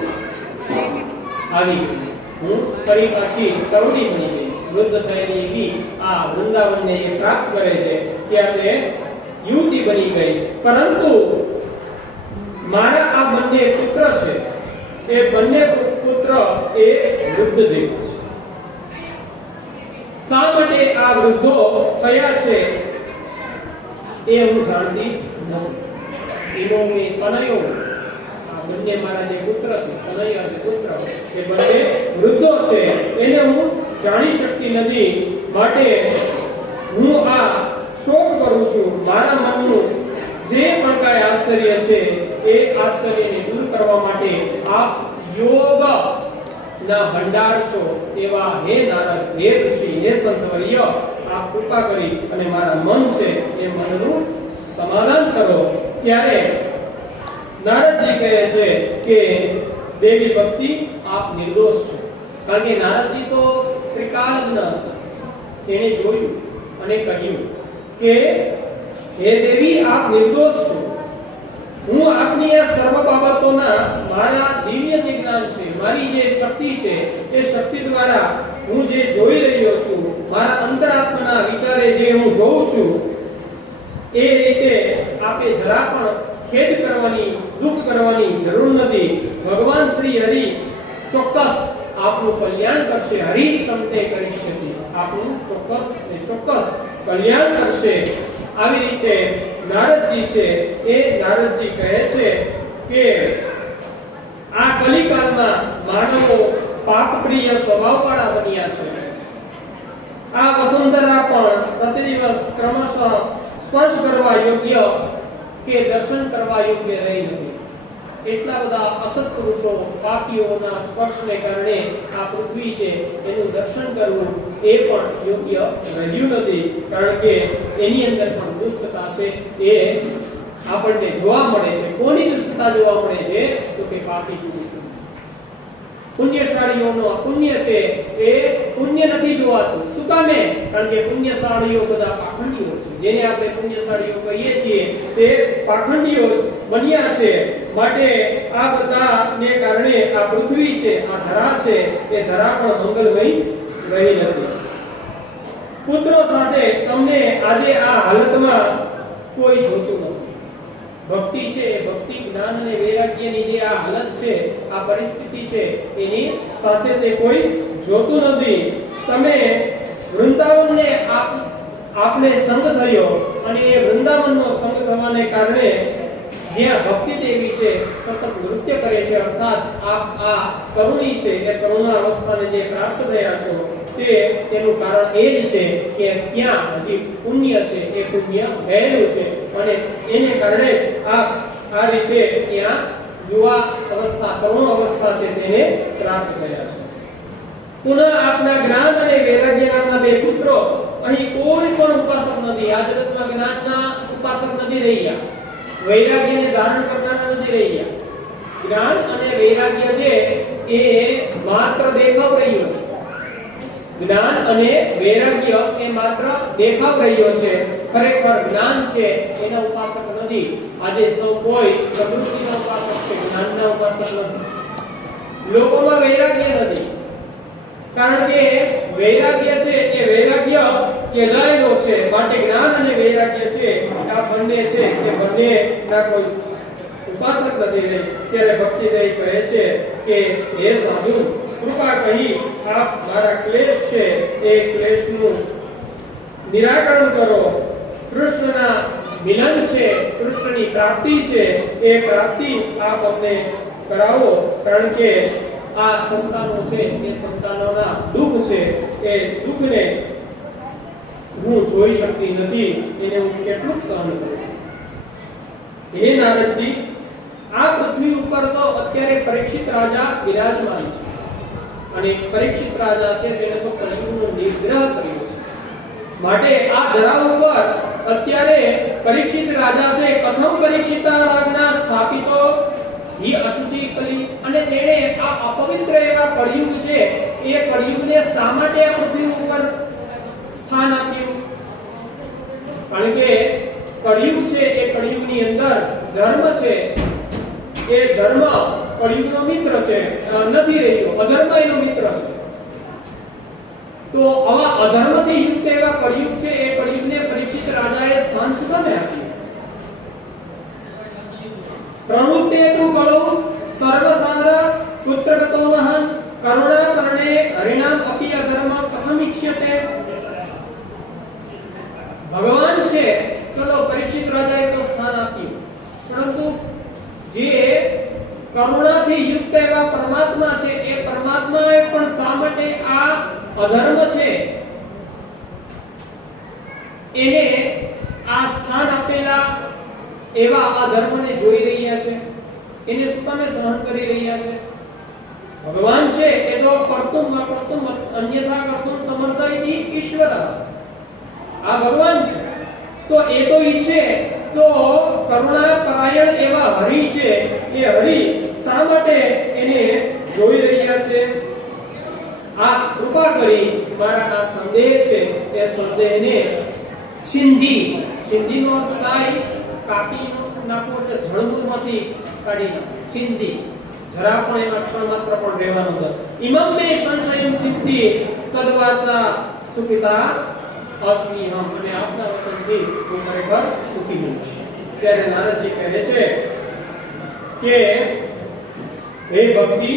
આવી ગયું. હું ફરી પાછી તરુણી બની ગઈ. વૃદ્ધ થયેલી એવી આ વૃંદાવનને એ પ્રાપ્ત કરે છે ત્યાં તે યુવતી બની ગઈ, પરંતુ મારા આ બંને પુત્ર છે એ બંને પુત્ર એ વૃદ્ધ જેવા છે. શા માટે આ વૃદ્ધો થયા છે એ હું જાણતી નથી. એનો મેં તનયો આ બંને મારા જે પુત્ર છે તનય અને પુત્ર એ બંને વૃદ્ધો છે એને હું જાણી શકતી નથી. માટે હું આ શોક કરું છું. મારા મનનું જે પણ કાંઈ આશ્ચર્ય છે એ આશ્ચર્યને દૂર કરવા માટે આપ યોગ ના ભંડાર છો એવા હે નારદ, હે ઋષિ, હે સંતવર્ય, આપ કૃપા કરી અને મારા મન છે એ મનનું સમાધાન કરો. ત્યારે નારદજી કહે છે કે દેવી ભક્તિ આપ નિર્દોષ છો. કારણ કે નારદજી તો ત્રિકાલજ્ઞ હતા. તેણે જોયું અને કહ્યું કે હે દેવી આપ નિર્દોષ છો. હું આપની આ સર્વ બાબતોના મારા દિવ્ય જે જ્ઞાન છે, મારી જે શક્તિ છે એ શક્તિ દ્વારા હું જે જોઈ રહ્યો છું, મારા અંતરાત્માના વિચારે જે હું જોઉં છું એ રીતે આપે જરા પણ ખેદ કરવાની, દુઃખ કરવાની જરૂર નથી. ભગવાન શ્રી હરિ ચોક્કસ આપનું કલ્યાણ કરશે. હરિ સમતે કરી શકે, આપનું ચોક્કસ ને ચોક્કસ કલ્યાણ કરશે. આવી રીતે નારદજી છે એ નારદજી કહે છે કે આ કલિકાલમાં માનવો પાપપ્રિય સ્વભાવવાળા બન્યા છે. આ વસુંધરા પણ પ્રતિદિવસ ક્રમશઃ સ્પર્શ કરવા યોગ્ય કે દર્શન કરવા યોગ્ય રહી નથી. એટલા બધા અસત પુરુષો પાપીઓના સ્પર્શને કારણે આ પૃથ્વી છે એનું દર્શન કરવું એ પણ યોગ્ય રહ્યું નથી. કારણ કે એની અંદર પણ દુષ્ટતા છે એ આપણને જોવા મળે છે. કોની દુષ્ટતા જોવા મળે છે? તો કે પાપી પુરુષો. પુણ્યશાળીઓનો પુણ્ય છે એ પુણ્ય નથી જોવાતું. શું કામે? કારણ કે પુણ્યશાળીઓ બધા પાખંડીઓ છે. જેને આપણે પુણ્યશાળીઓ કહીએ છીએ તે પાખંડીઓ બન્યા છે. માટે આ બધાને કારણે આ પૃથ્વી છે, આ ધરા છે એ ધરા પણ મંગલમય રહી નથી. પુત્રો સાથે તમને આજે આ હાલતમાં કોઈ જોતું નથી. ભક્તિ છે એ ભક્તિ, જ્ઞાન અને વૈરાગ્યની જે આ હાલત છે, આ પરિસ્થિતિ છે એની સાથે તે કોઈ જોતું નથી. તમે વૃંદાવનને આપને સંગ થયો અને એ વૃંદાવનનો સંગ થવાને કારણે જ્યાં ભક્તિ દેવી છે સતત નૃત્ય કરે છે, અર્થાત આપ આ કરુણી છે એ કરુણા અવસ્થાને જે પ્રાપ્ત થયા છો તેનું કારણ એ જ છે કે ત્યાં હજી પુણ્ય છે એ પુણ્ય ગયેલું છે અને એને કારણે આપ આ રીતે ત્યાં યુવા અવસ્થા, તરુણ અવસ્થા છે તેને પ્રાપ્ત કર્યા છે. પુનઃ આપના જ્ઞાન અને વૈરાગ્ય નામના બે પુત્રો અહીં કોઈ પણ ઉપાસક નથી. આ જગતમાં જ્ઞાનના ઉપાસક નથી રહ્યા, વૈરાગ્યને ધારણ કરનારા નથી રહ્યા. જ્ઞાન અને વૈરાગ્ય છે એ માત્ર દેખાવ રહ્યો છે. જ્ઞાન અને વૈરાગ્ય એ માત્ર દેખાવ રહ્યો છે. ખરેખર જ્ઞાન છે એના ઉપાસક નથી. આજે સૌ કોઈ પ્રકૃતિના ઉપાસક છે, જ્ઞાનના ઉપાસક નથી. લોકોમાં વૈરાગ્ય નથી. કારણ કે વૈરાગ્ય છે એ વૈરાગ્ય કેલાયેલો છે. માટે જ્ઞાન અને વૈરાગ્ય છે આ બંને છે કે બંને ના કોઈ ઉપાસક નથી રહી. ત્યારે ભક્તિદેવી કહે છે કે હે સાધુ, કૃપા કહી આપ મારા ક્લેશ છે એ ક્લેશનું નિરાકરણ કરો. કૃષ્ણના મિલન છે, કૃષ્ણની પ્રાપ્તિ છે એ પ્રાપ્તિ આપ અમને કરાવો. કારણ કે આ સંતાનો છે એ સંતાનોના દુઃખ છે એ દુઃખને હું જોઈ શકતી નથી. એને હું કેટલું સહન કરું? હે નારદજી, આ પૃથ્વી ઉપર તો અત્યારે પરીક્ષિત રાજા વિરાજમાન છે અને પરીક્ષિત રાજા છે તેને તો કલિયુગનો નિગ્રહ કર્યો છે. માટે આ ધરા ઉપર અત્યારે પરીક્ષિત રાજા છે. કથમ પરીક્ષિતા રાજના સ્થાપિતો હિ અશુચિ કલી, અને તેણે આ અપવિત્ર એવા કળિયુગ છે એ કળિયુગને શા માટે આ પૃથ્વી ઉપર સ્થાન આપ્યું? કારણ કે કળિયુગ છે એ કળિયુગની અંદર ધર્મ છે એ ધર્મ કળિયુગનો મિત્ર છે, નથી રહ્યો. અધર્મ એનો મિત્ર છે. તો આવા અધર્મથી યુક્ત એવા કળિયુગ છે, એ કળિયુગને પરીક્ષિત રાજાએ સ્થાન શું કામે આપ્યું? પ્રવૃત્તે તુ કળો સર્વસાર પુત્રગતો મહાન કરુણા કરણે હરિણામ અપી અધર્મ કથમ ઇચ્છતે. ભગવાન છે, ચલો પરીક્ષિત રાજાએ તો સ્થાન આપ્યું, પરંતુ જે કરુણાથી યુક્ત એવા પરમાત્મા છે, એ પરમાત્માએ પણ શા માટે આ અધર્મ છે એને આ સ્થાન આપેલા એવા આ ધર્મને જોઈ રહ્યા છે, એને શું કામે સહન કરી રહ્યા છે? ભગવાન છે એ તો કર્તુમ અકર્તુમ અન્યથા કર્તુમ સમર્થયતિ ઈશ્વર. આ ભગવાન છે તો એ તો ઈચ્છે તો કરુણા પરાયણ એવા હરિ છે, એ હરિ શા માટે એને જોઈ રહ્યા છે? આ કૃપા કરી મારા આ સંદેહ છે એ સંદેહને સિંધીનો અર્થ થાય કાપીનો નાખો એટલે જળમૂળમાંથી કાઢી નાખો. સિંધી જરા પણ એમાં ક્ષણ માત્ર પણ રહેવાનું નથી. ઇમમ મે સંશયમ ચિત્તિ તદવાચા સુખિતા અસ્મિહમ. અને આપના વચનથી હું ખરેખર સુખી છું. ત્યારે નારદજી કહે છે કે હે ભક્તિ,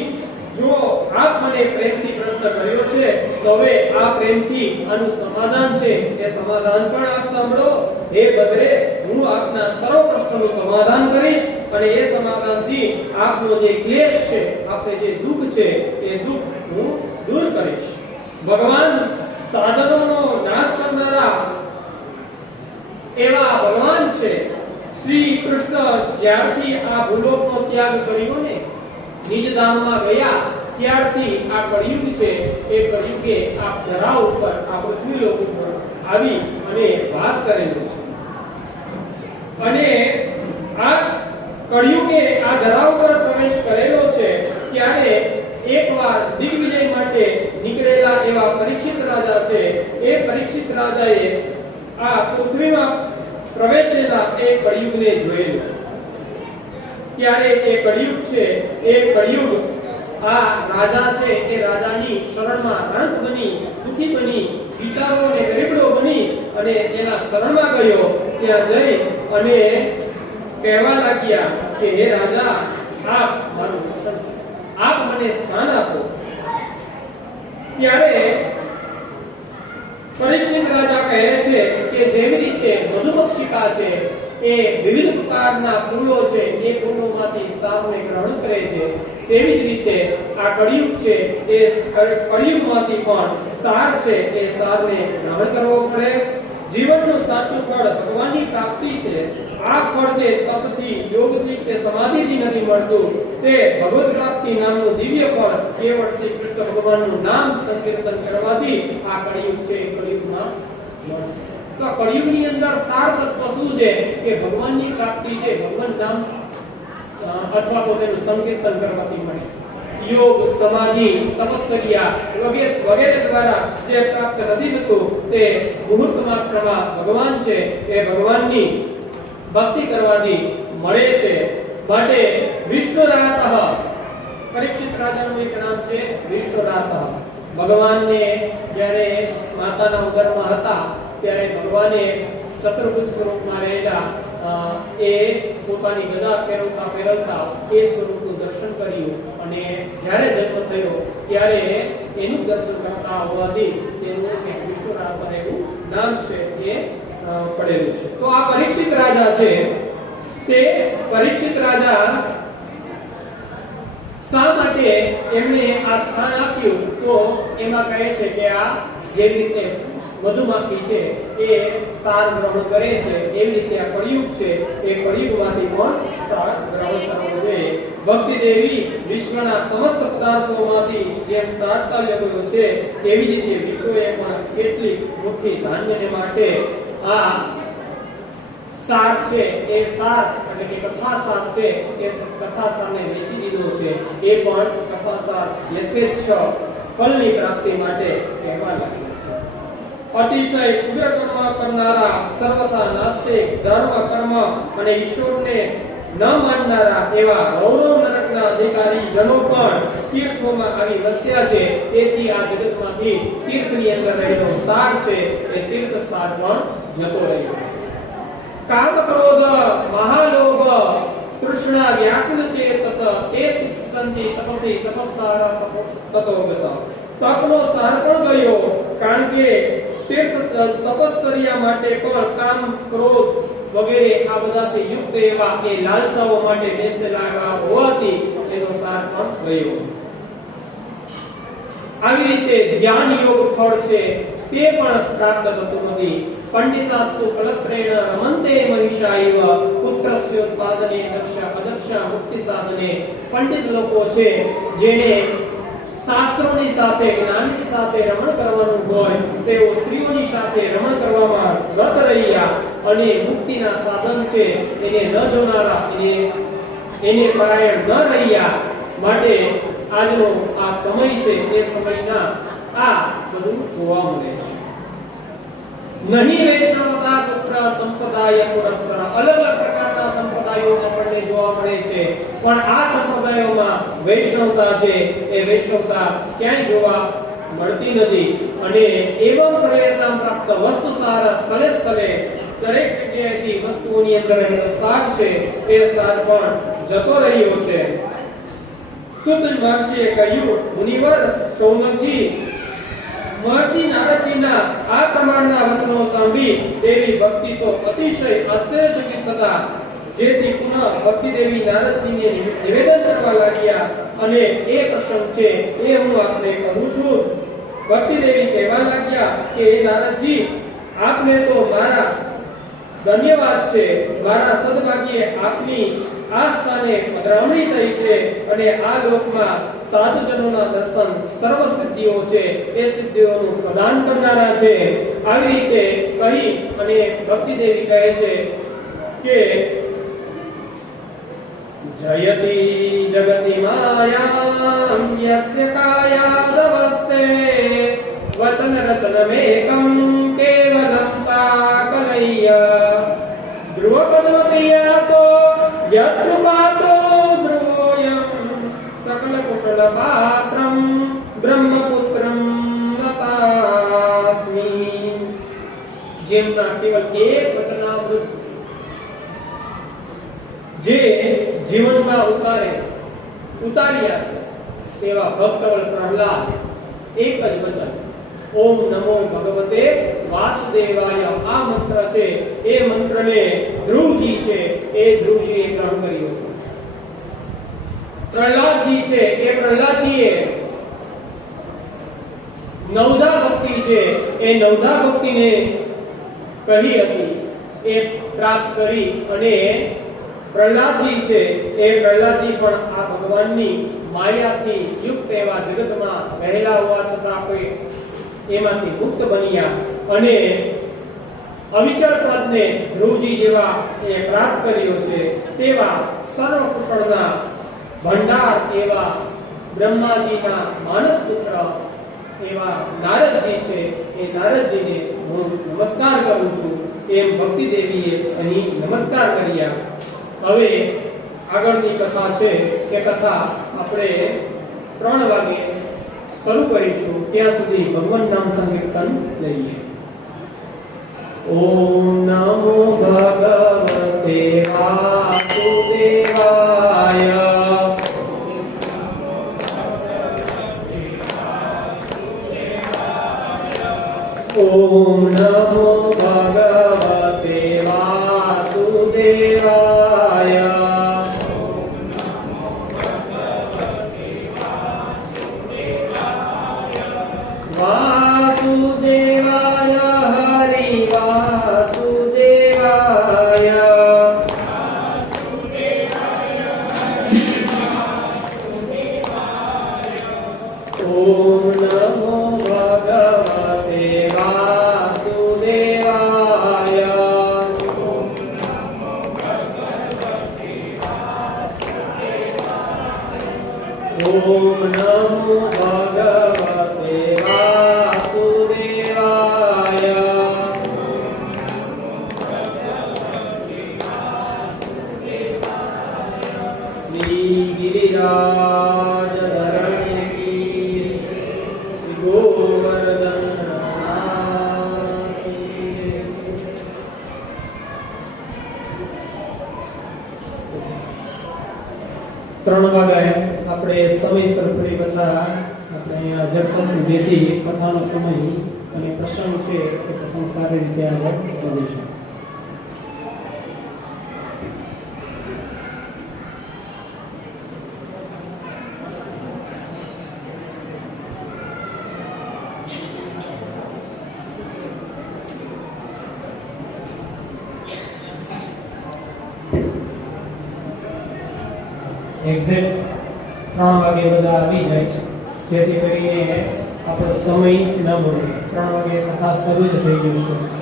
જો આપ મને પ્રેમથી પ્રશ્ન કર્યો છે તો હવે આ પ્રેમથી આનું સમાધાન છે એ સમાધાન પણ આપ સાંભળો. હે ભદ્રે, હું આપના સર્વ પ્રશ્નોનું સમાધાન કરીશ અને એ સમાધાનથી આપનો જે ક્લેશ છે, આપને જે દુઃખ છે એ દુઃખ હું દૂર કરીશ. ભગવાન સાધનોનો નાશ કરનારા એવા ભગવાન છે. શ્રી કૃષ્ણ જ્યારથી આ ભૂલોકનો ત્યાગ કર્યો ને, નિજ ધામમાં ગયા, ત્યારથી આ કળિયુગ છે એ કળિયુગે આ ધરા ઉપર, આ પૃથ્વી લોક ઉપર આવી અને વાસ કરેલો છે. અને આ કળિયુગે આ ધરા ઉપર પ્રવેશ કરેલો છે ત્યારે એકવાર દિગ્વિજય માટે નીકળેલા એવા પરીક્ષિત રાજા છે, એ પરીક્ષિત રાજાએ આ પૃથ્વીમાં પ્રવેશેલા એ કળિયુગને જોયેલું. ત્યારે એ કળિયુગ છે, એ કળિયુગ આ રાજા છે એ રાજાની શરણમાં રાંત બની, દુખી બની, વિચારો અને ગરીબડો બની અને એના શરણમાં ગયો. ત્યાં જઈ અને કહેવા લાગ્યા કે હે રાજા, આપ મારું રક્ષણ કરો, આપ મને સ્થાન આપો. ત્યારે પરીક્ષિત રાજા કહે છે કે જેવી રીતે મધુમક્ષિકા છે એ વિવિધ પ્રકારના ફૂલો છે, એ ફૂલોમાંથી સારને ગ્રહણ કરે છે, તેવી જ રીતે આ કળિયુગ છે એ કળિયુગમાંથી પણ સાર છે એ સારને ગ્રહણ કરવો પડે. જીવનનું સાચું ફળ ભગવાનની પ્રાપ્તિ છે. આ ફળ જે તપથી, યોગથી કે સમાધિથી નથી મળતું, તે ભગવત પ્રાપ્તિ નામનું દિવ્ય ફળ કેવળ શ્રી કૃષ્ણ ભગવાનનું નામ સંકીર્તન કરવાથી આ કળિયુગ છે એ કળિયુગમાં મળશે. તો કળિયુગની અંદર સાર તત્વ શું છે કે ભગવાનની પ્રાપ્તિ છે, ભગવાન નામ અથવા તો તેનું સંકીર્તન કરવાથી મળે. યોગ, સમાધિ, તપસ્યા વગેરે દ્વારા જે પ્રાપ્ત નથી થતું તે મુહૂર્ત માત્રમાં ભગવાન છે એ ભગવાનની ભક્તિ કરવાથી મળે છે. માટે વિષ્ણુરાતઃ, પરીક્ષિત રાજાનું એક નામ છે વિષ્ણુરાતઃ. ભગવાનને જ્યારે માતાના ઉદરમાં હતા ત્યારે ભગવાને ચતુર્ભુજ સ્વરૂપમાં રહેલા એ પોતાની ગદા ફેરવતા એ સ્વરૂપનું દર્શન કર્યું અને જ્યારે જન્મ થયો ત્યારે એનું દર્શન કરતા હોવાથી તેનું વિષ્ણુરાતઃ એવું નામ છે એ પડેલું છે. તો આ પરીક્ષિત રાજા છે, તે પરીક્ષિત રાજા શા માટે એમને આ સ્થાન આપ્યું? તો એમાં કહે છે કે આ જેવી રીતે મધુમાખી છે એ સાર ગ્રહણ કરે છે, એવી રીતે આ કળિયુગ છે એ કળિયુગમાંથી પણ સાર ગ્રહણ કરવો જોઈએ. ભક્તિ દેવી વિશ્વના સમસ્ત પદાર્થોમાંથી જેમ સાર ચાલ્યો છે, એવી જ રીતે વિપ્રોએ પણ કેટલી મોટી ધાન્યને માટે આ સાર છે એ સાર એટલે કે કથા સાર છે એ કથા સારને વેચી દીધો છે. એ પણ કથા સાર યથેચ્છ ફળની પ્રાપ્તિ માટે કહેવા લાગ્યો છે. અતિશય ઉગ્ર કર્મ કરનારા, સર્વથા નાસ્તિક, ધર્મ કર્મ અને ઈશ્વરને ન માનનારા એવા રૌરવ નરકના અધિકારી જનો પણ તીર્થોમાં આવી વસ્યા છે, તેથી આ જગતમાંથી તીર્થની અંદર રહેલો સાર છે એ તીર્થ સાર પણ જતો રહ્યો છે. કામ ક્રોધ મહાલોભ તૃષ્ણા વ્યાકુલ ચેતસ એ તિષ્ઠંતિ તપસી તપસ્સાર તતો ગત. તપનો સાર પણ ગયો, કારણ કે તીર્થ તપશ્ચર્યા માટે પણ કામ ક્રોધ વગેરે આ બધાથી યુક્ત એવા એ લાલસાઓ માટે બેસેલા હોવાથી એનો સાર પણ ગયો. આવી રીતે ધ્યાન યોગ ફળ છે તે પણ પ્રાપ્ત થતું નથી. પંડિતાસ્તુ કલત્રેણ રમંતે મહિષાઈવ પુત્રસ્ય ઉત્પાદને દક્ષ અદક્ષ મુક્તિ સાધને. પંડિત લોકો છે જેને શાસ્ત્રોની સાથે જ્ઞાનની સાથે રમણ કરવાનું હોય, તેઓ સ્ત્રીઓની સાથે રમણ કરવામાં રત રહ્યા અને મુક્તિના સાધન છે એને ન જોનારા, એને પરાયણ ન રહ્યા માટે આજનો આ સમય છે એ સમયના આ બધું જોવા મળે છે. નહીં વૈષ્ણવતા પુત્ર સંપ્રદાય પુરસ્સર. અલગ અલગ પ્રકારના સંપ્રદાયો આપણને જોવા મળે છે, પણ આ સંપ્રદાયોમાં વૈષ્ણવતા છે એ વૈષ્ણવતા ક્યાંય જોવા મળતી નથી. અને એવમ પ્રયત્ન પ્રાપ્ત વસ્તુ સાર સ્થળે સ્થળે દરેક જગ્યાએથી વસ્તુઓની અંદર રહેલો સાર છે એ સાર પણ જતો રહ્યો છે. સુત મહર્ષિએ કહ્યું, મુનિવર સૌનકજી, મહર્ષિ નારદજીના આ પ્રમાણના વચનો સાંભળી દેવી ભક્તિ તો અતિશય આશ્ચર્યચકિત થતા, જેથી પુનઃ ભક્તિ દેવી નારદજીને નિવેદન કરવા લાગ્યા અને એ પ્રસંગ છે એ હું આપને કહું છું. ભક્તિ દેવી કહેવા લાગ્યા કે હે નારદજી, આપને તો મારા ધન્યવાદ છે. મારા સદભાગ્યે આપની આ સ્થાને પધરામણી થઈ છે અને આ લોકમાં સાધુજનોના દર્શન સર્વ સિદ્ધિઓ છે એ સિદ્ધિઓનું પ્રદાન કરનારા છે. આવી રીતે કહી અને ભક્તિ દેવી કહે છે કે જયતિ જગતિ માયામ યસ્ય કાયાદવસ્તે વચન રચનમેકં કેવલં ચાકલય્ય ધ્રુવપદ્મપ્રિયાતો યત્કૃપાતો ધ્રુવોયં સકલ કુશલ પાત્રમ બ્રહ્મપુત્રમ નતાસ્મિ. જેમના કેવલ એક વચનામૃત જે જીવનમાં ઉતાર્યા છે તેવા ભક્તવલ પ્રહલાદ એક જ વચન ઓમ નમો ભગવતે વાસુદેવાય આ મંત્ર છે એ મંત્રને ધ્રુવજી છે એ ધ્રુવજીએ ગ્રહણ કર્યો. પ્રહલાદજી છે એ પ્રહલાદજીએ નવધા ભક્તિ છે એ નવધા ભક્તિને કહી હતી એ પ્રાપ્ત કરી અને પ્રહલાદજી છે એ પ્રહલાદજી પણ આ ભગવાનની માયાથી યુક્ત એવા જગતમાં રહેલા હોવા છતાં કોઈ એમાંથી મુક્ત બન્યા અને અવિચળ પદને ધ્રુવજી જેવા એ પ્રાપ્ત કર્યો છે. તેવા સર્વ કુશળના ભંડાર એવા બ્રહ્માજીના માનસ પુત્ર એવા નારદજી છે એ નારદજીને હું નમસ્કાર કરું છું એમ ભક્તિ દેવીએ અહીં નમસ્કાર કર્યા. હવે આગળની કથા છે એ કથા આપણે 3 વાગે શરૂ કરીશું. ત્યાં સુધી ભગવાન નામ સંકીર્તન લઈએ. ઓમ નમો ભગવતે વાસુદેવાય. ઓમ નમો ભગવતે વાસુદેવાય. વાસુદેવાય હરિ વાસુદેવાય. ઓમ નમો ભગવતે વાસુદેવાય. 3 વાગ્યે આપણે સમયસર ફરી પાછા આપણે અહીંયા જરકસું બેસી કથાનો સમય અને પ્રસંગ છે એ પ્રસંગ સારી રીતે આગળ વધીશું. એક્ઝેક્ટ 3 વાગે બધા આવી જાય જેથી કરીને આપણો સમય ન બગડે. 3 વાગે કથા શરૂ જ થઈ ગયું છે.